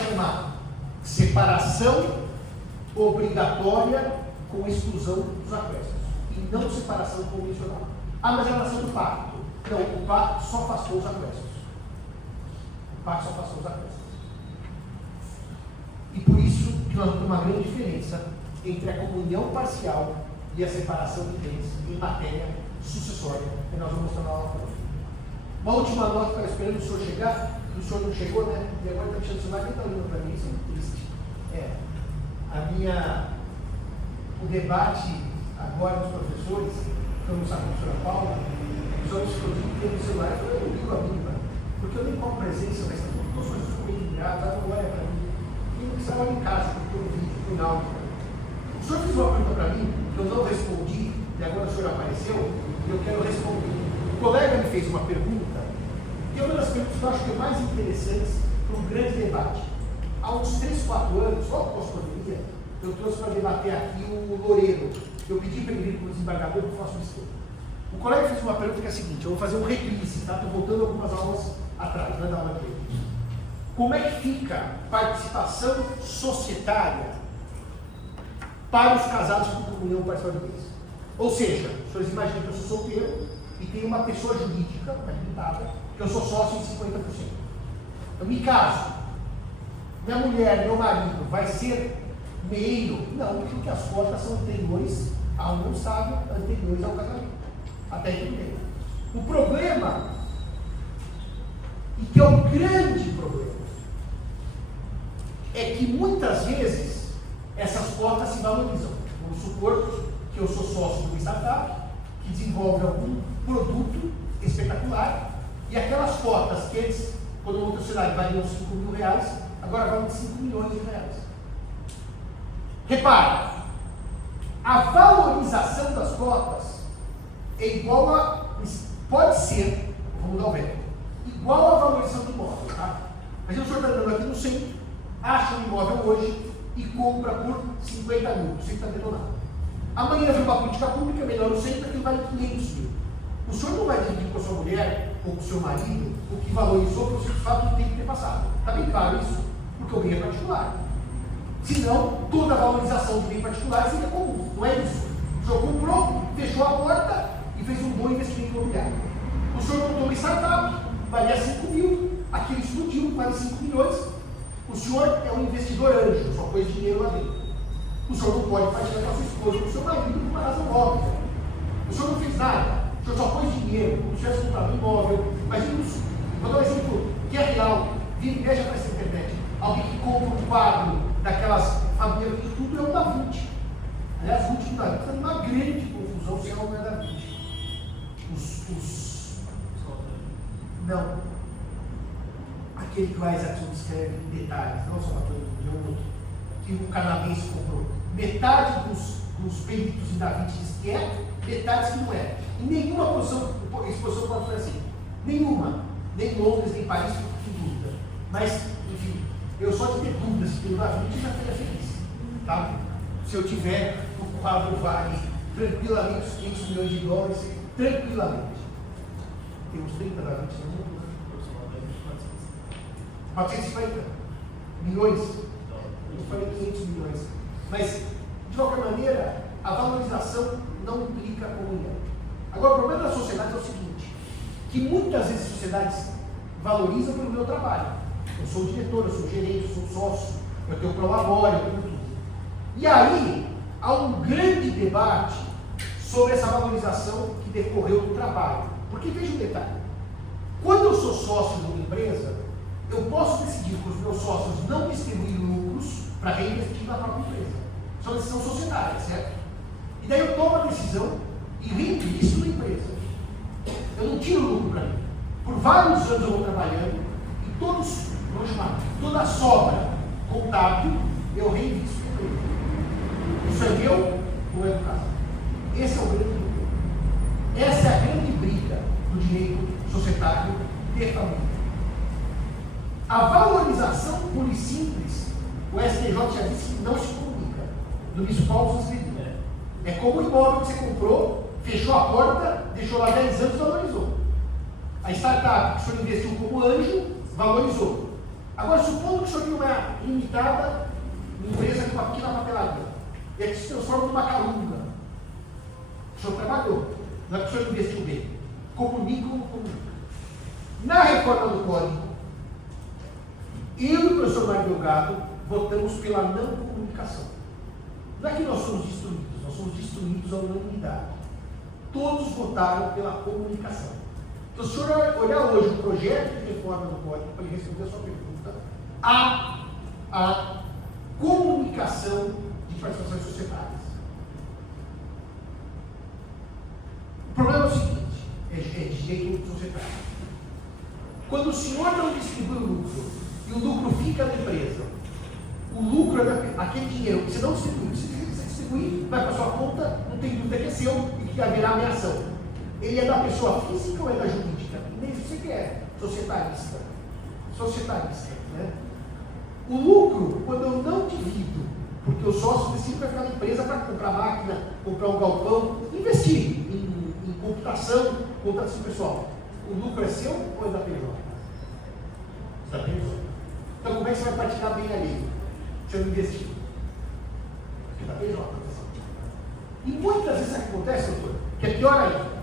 chamar separação obrigatória com exclusão dos aquestos, e não separação convencional. Ah, mas ela nasceu do pacto. Não, o pacto só afastou os aquestos. O pacto só afastou os aquestos. E por isso que nós temos uma grande diferença entre a comunhão parcial e a separação de bens em matéria sucessória, que nós vamos mostrar na aula próxima. Uma última nota, estava esperando o senhor chegar, o senhor não chegou, né? E agora está deixando o celular, quem está olhando para mim? Isso é muito triste. O debate agora dos professores, que eu não sabe com a professora Paula, os alunos ficam no celular, eu falei, eu não ligo a mínima, porque eu nem como presença, mas está tudo as coisas ficam meio graves, não olha para mim. E eu precisava ir em casa, porque eu vi no áudio. O senhor fez uma pergunta para mim, que eu não respondi, e agora o senhor apareceu, e eu quero responder. O colega me fez uma pergunta, e é uma das perguntas que eu acho que é mais interessantes para um grande debate. Há uns 3, 4 anos, logo pós-pandemia, eu trouxe para debater aqui o Loureiro. Eu pedi para ele vir como desembargador do próximo esquema. O colega fez uma pergunta que é a seguinte, eu vou fazer um reprise, tá? Estou voltando algumas aulas atrás, não é da aula dele. Como é que fica a participação societária para os casados com comunhão parcial de bens? Ou seja, os senhores imaginam que eu sou solteiro e tenho uma pessoa jurídica, habilitada, que eu sou sócio em 50%. Eu me caso. Minha mulher, meu marido, vai ser meio? Não, porque as cotas são anteriores a um sábio, anteriores ao casamento. Até entender. O problema, e que é o grande problema, é que muitas vezes essas cotas se valorizam. Vamos supor que eu sou sócio de uma startup que desenvolve algum produto espetacular e aquelas cotas que eles, quando o sociedade valiam 5 mil reais, agora valem 5 milhões de reais. Repara, a valorização das cotas é igual a, pode ser, vamos dar o verbo, igual a valorização do imóvel, tá? Mas o senhor está andando aqui no centro, acha um imóvel hoje e compra por 50 mil, o centro está detonado. Amanhã vem uma política pública, melhor o centro, que vale 500 mil. O senhor não vai dividir com a sua mulher ou com o seu marido o que valorizou pelo simples fato de tem que ter passado. Está bem claro isso? Porque o bem é particular. Senão, toda a valorização de bem particular seria comum. Não é isso. O senhor comprou, fechou a porta e fez um bom investimento imobiliário. O senhor montou uma startup, valia 5 mil, aquele explodiu, vale 5 milhões. O senhor é um investidor anjo, só pôs dinheiro lá dentro. O senhor não pode partilhar com a sua esposa, com o seu marido, por uma razão óbvia. O senhor não fez nada, o senhor só pôs dinheiro, como se tivesse comprado um imóvel. Mas isso, vou dar um exemplo que é real, vira e mexe para essa internet. Alguém que compra um quadro daquelas famílias de tudo é um da 20. Aliás, o último da 20 está numa grande confusão se é ou não é da 20. Não. Aquele que o Isaacson descreve em detalhes, não só para de um outro, que o canadense comprou. Metade dos peritos em Da Vinci diz que é, metade que não é. E nenhuma exposição pode ser assim. Nenhuma. Nem Londres, nem Paris, sem dúvida. Mas, enfim, eu só de ter dúvidas que o Da Vinci já estaria feliz. Tá? Se eu tiver o quadro vale tranquilamente os 500 milhões de dólares, tranquilamente. Temos 30 Da Vinci no mundo. 450 milhões. Eu falei 500 milhões. Mas, de qualquer maneira, a valorização não implica a comunhão. Agora, o problema da sociedade é o seguinte, que muitas vezes as sociedades valorizam pelo meu trabalho. Eu sou diretor, eu sou gerente, eu sou sócio, eu tenho prolabore, eu tenho tudo. E aí, há um grande debate sobre essa valorização que decorreu do trabalho. Porque, veja um detalhe, quando eu sou sócio de uma empresa, eu posso decidir com os meus sócios não distribuir lucros para reinvestir na própria empresa. Isso é uma decisão societária, certo? E daí eu tomo a decisão e reinvisto na empresa. Eu não tiro lucro para mim. Por vários anos eu vou trabalhando e toda a sobra contábil eu reinvisto na empresa. Isso é meu ou é do caso? Esse é o grande problema. Essa é a grande briga do direito societário de família. A valorização pura e simples, o STJ já disse que não se comunica. No Bispo Paulo se escreveu. É como o imóvel que você comprou, fechou a porta, deixou lá 10 anos e valorizou. A startup que o senhor investiu como anjo, valorizou. Agora, supondo que o senhor tem uma limitada empresa com uma pequena papelaria, e é que se transforma numa calunga. O senhor trabalhou, não é que o senhor investiu bem. Comunica ou não comunica. Na reforma do Código, eu e o professor Mário Delgado votamos pela não comunicação. Não é que nós somos destruídos, nós somos destruídos à unanimidade. Todos votaram pela comunicação. Então, se o senhor olhar hoje o projeto de reforma do Código, para ele responder a sua pergunta, há a comunicação de participações societárias. O problema é o seguinte, é de direito societário. Quando o senhor não distribui o lucro, e o lucro fica na empresa, o lucro é aquele dinheiro que você não distribui, se você distribuir, vai para a sua conta, não tem dúvida que é seu e que haverá ameação. Ele é da pessoa física ou é da jurídica? Nem isso você quer, societarista. Societarista, né? O lucro, quando eu não divido, porque o sócio decide vai ficar na empresa para comprar máquina, comprar um galpão, investir em computação, computação pessoal. O lucro é seu ou é da PJ? Da PJ. Então como é que você vai praticar bem a lei? Se eu não investir? É da PJ. E muitas vezes isso acontece, doutor, que é pior ainda.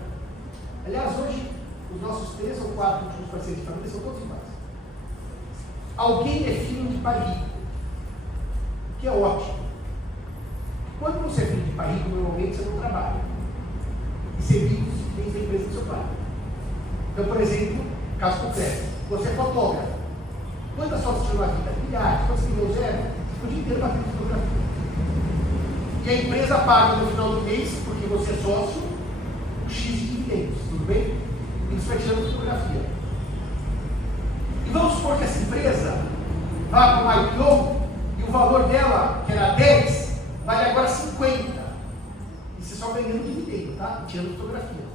Aliás, hoje, os nossos 3 ou 4 últimos parceiros de família são todos iguais. Alguém é filho de pai rico, que é ótimo. Quando você é filho de pai rico, normalmente você não trabalha. E você vive os bens da empresa do seu pai. Então, por exemplo, caso concreto, você é fotógrafo. Quantas fotos tinha na vida? Milhares. Quantos milhões zero? O dia inteiro batendo fotografia. E a empresa paga no final do mês, porque você é sócio, o X de dividendos, tudo bem? E isso vai tirando fotografia. E vamos supor que essa empresa vá para um IPO e o valor dela, que era 10, vale agora 50. E você só ganhando dividendo, tá? E tirando fotografia.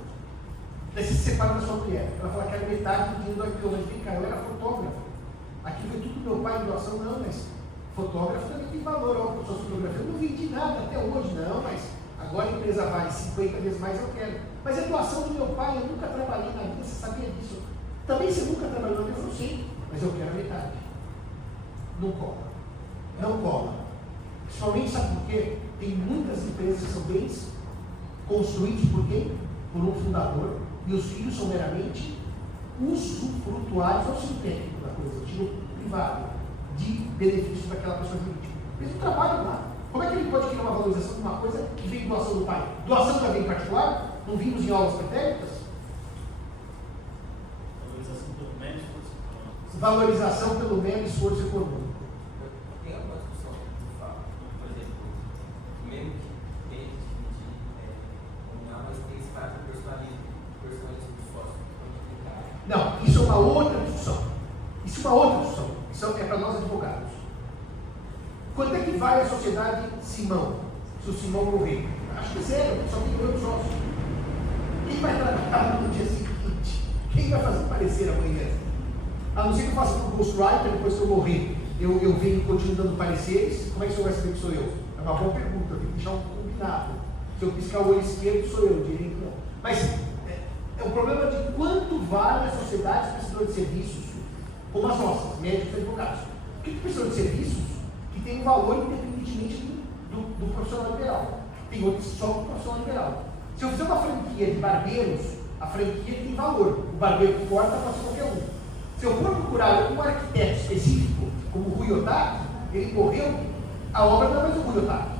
Daí você se separa da sua mulher. Ela fala que era metade do dinheiro do IPO. Mas vem cá, eu era fotógrafo. Aqui foi tudo meu pai em doação, não, mas fotógrafo também tem valor. Ó, sua fotografia eu não vendi nada até hoje, não, mas agora a empresa vale 50 vezes mais, eu quero. Mas é doação do meu pai, eu nunca trabalhei na vida, você sabia disso? Também você nunca trabalhou na vida, eu não sei, mas eu quero a metade. Não cola. Não cola. Principalmente, sabe por quê? Tem muitas empresas que são bens construídos por quem? Por um fundador, e os filhos são meramente usufrutuários ao seu técnico da coisa, tiro privado, de benefícios daquela pessoa jurídica. Eles não trabalham lá. Como é que ele pode criar uma valorização de uma coisa que vem doação do pai? Doação não é bem particular? Não vimos em aulas pretéritas? Valorização pelo mero esforço econômico. Valorização pelo mero esforço econômico. Tem alguma discussão que você fala, por exemplo, mesmo que tenha que dividir comunhão, mas tem esse caso do personalismo do sócio. Não, isso é uma outra discussão. Isso é uma outra discussão. Isso é para nós advogados. Quanto é que vale a sociedade Simão, se o Simão morrer? Acho que é zero, só tem 8 sócios. Quem vai trabalhar no dia seguinte? Quem vai fazer parecer amanhã? A não ser que eu faça um ghostwriter, depois que eu morrer, eu venho e continuo dando pareceres, como é que o senhor vai saber que sou eu? É uma boa pergunta, eu tenho que deixar um combinado. Se eu piscar o olho esquerdo, sou eu, direito não. Mas é o problema de quanto vale a sociedade prestadora de serviços, como as nossas, médicos e advogados. O que prestador de serviços que tem um valor independentemente do profissional liberal? Tem outros só com o profissional liberal. Se eu fizer uma franquia de barbeiros, a franquia tem valor. O barbeiro que corta pode ser qualquer um. Se eu for procurar um arquiteto específico, como o Rui Otávio, ele morreu, a obra não é mais do Rui Otávio.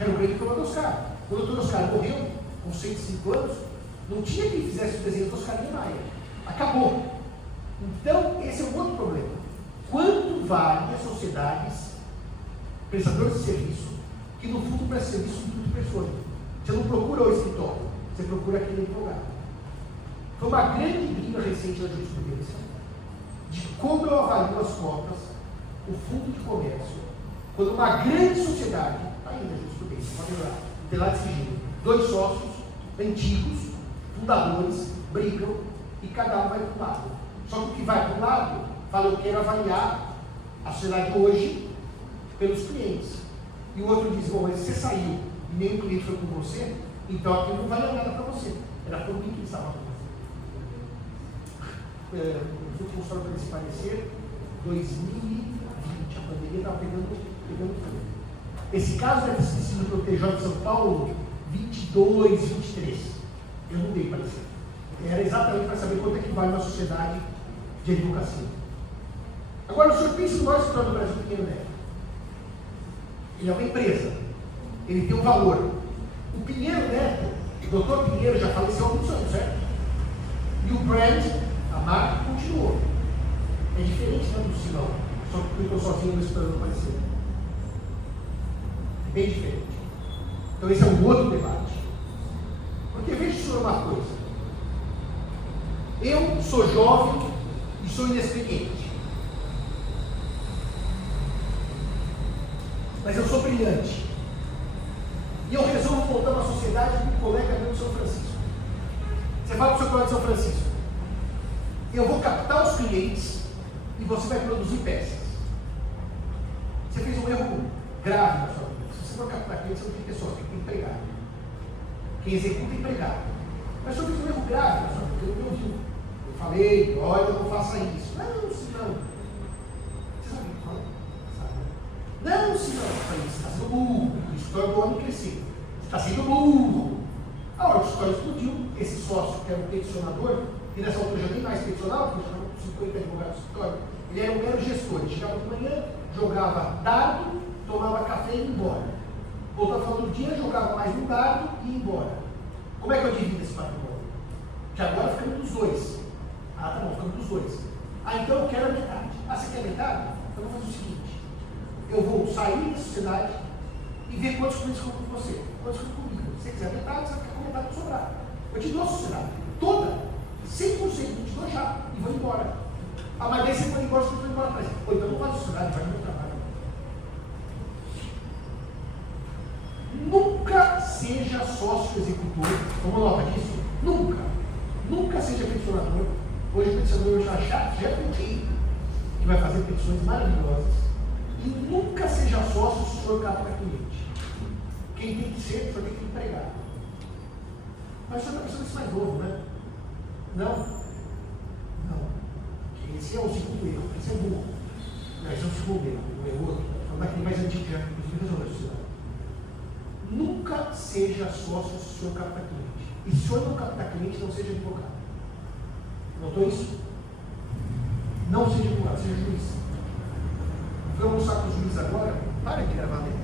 Era o grande que foi o Oscar. Quando o Dr. Oscar morreu, com 105 anos, não tinha quem fizesse o desenho do Oscar Niemeyer. Acabou. Então, esse é um outro problema. Quanto vale as sociedades prestadores de serviço, que no fundo prestam serviço de pessoas? Você não procura o escritório, você procura aquele empregado. Foi uma grande briga recente na jurisprudência de como eu avalio as cotas, o fundo de comércio, quando uma grande sociedade, está aí na jurisprudência, pode olhar, tem lá de sigilo, 2 sócios antigos, fundadores, brigam e cada um vai para um lado. Só que o que vai para um lado, fala, eu quero avaliar a sociedade hoje pelos clientes. E o outro diz, bom, mas você saiu e nem o cliente foi com você, então aquilo não vale nada para você. Era por mim que ele estava fazendo. Os últimos foram para esse parecer, 2020, a pandemia estava pegando fogo. Esse caso deve ter sido no TJ de São Paulo, 22, 23. Eu não dei parecer. Era exatamente para saber quanto é que vale uma sociedade de advocacia. Agora, o senhor pensa no maior escritório do Brasil, pequeno deve. Ele é uma empresa. Ele tem um valor. O Pinheiro Neto, o Dr. Pinheiro já faleceu há muitos anos, certo? E o brand, a marca, continuou. É diferente do Simão, só que eu estou sozinho esperando aparecer. É bem diferente. Então esse é um outro debate. Porque veja só uma coisa. Eu sou jovem e sou inexperiente. Mas eu sou brilhante. E eu resolvo montar uma sociedade com um colega meu de São Francisco. Você fala para o seu colega de São Francisco: eu vou captar os clientes e você vai produzir peças. Você fez um erro grave na sua vida. Se você não captar clientes, você não tem pessoas, tem que ter empregado. Quem executa é empregado. Mas eu fiz um erro grave na sua vida, você não me ouviu. Eu falei: olha, não faça isso. Não, senão. Você sabe o que eu falo? Não, senão. Eu falei: você está sendo burro. O escritório do homem cresceu. Você está sendo burro. A hora que o escritório explodiu, esse sócio, que era um peticionador, e nessa altura já nem mais peticionava, porque já estava com 50 advogados do escritório, ele era um mero gestor. Ele chegava de manhã, jogava dardo, tomava café e ia embora. Voltava no outro dia, jogava mais um dardo e ia embora. Como é que eu divido esse patrimônio? Que agora ficamos dos dois. Ah, tá bom, ficamos dos dois. Ah, então eu quero a metade. Ah, você quer a metade? Então eu vou fazer o seguinte: eu vou sair da sociedade e ver quantos clientes ficam com você, quantos ficam comigo. Se você quiser a metade, você vai ficar com a metade para sobrar. Eu te dou a sociedade toda, 100%, eu te dou já, e vou embora. Ah, mas daí você foi embora, você foi embora atrás. Ou então não faz a sociedade, vai no meu trabalho. Nunca seja sócio executor. Toma nota disso. Nunca. Nunca seja peticionador. Hoje o peticionador já tem que vai fazer petições maravilhosas. E nunca seja sócio se o senhor capta cliente. Quem tem que ser, o senhor tem que empregar. Mas o senhor está pensando isso mais novo, né? Não. Não. Esse é o segundo erro. Esse é o burro. Esse é o segundo erro. O erro outro. Então daquele mais antigo já resolveu a sociedade. Nunca seja sócio se o senhor capta cliente. E se o senhor não captar cliente, não seja advogado. Notou isso? Não seja advogado, seja juiz. Vamos almoçar com os juízes agora? Para de gravar dentro.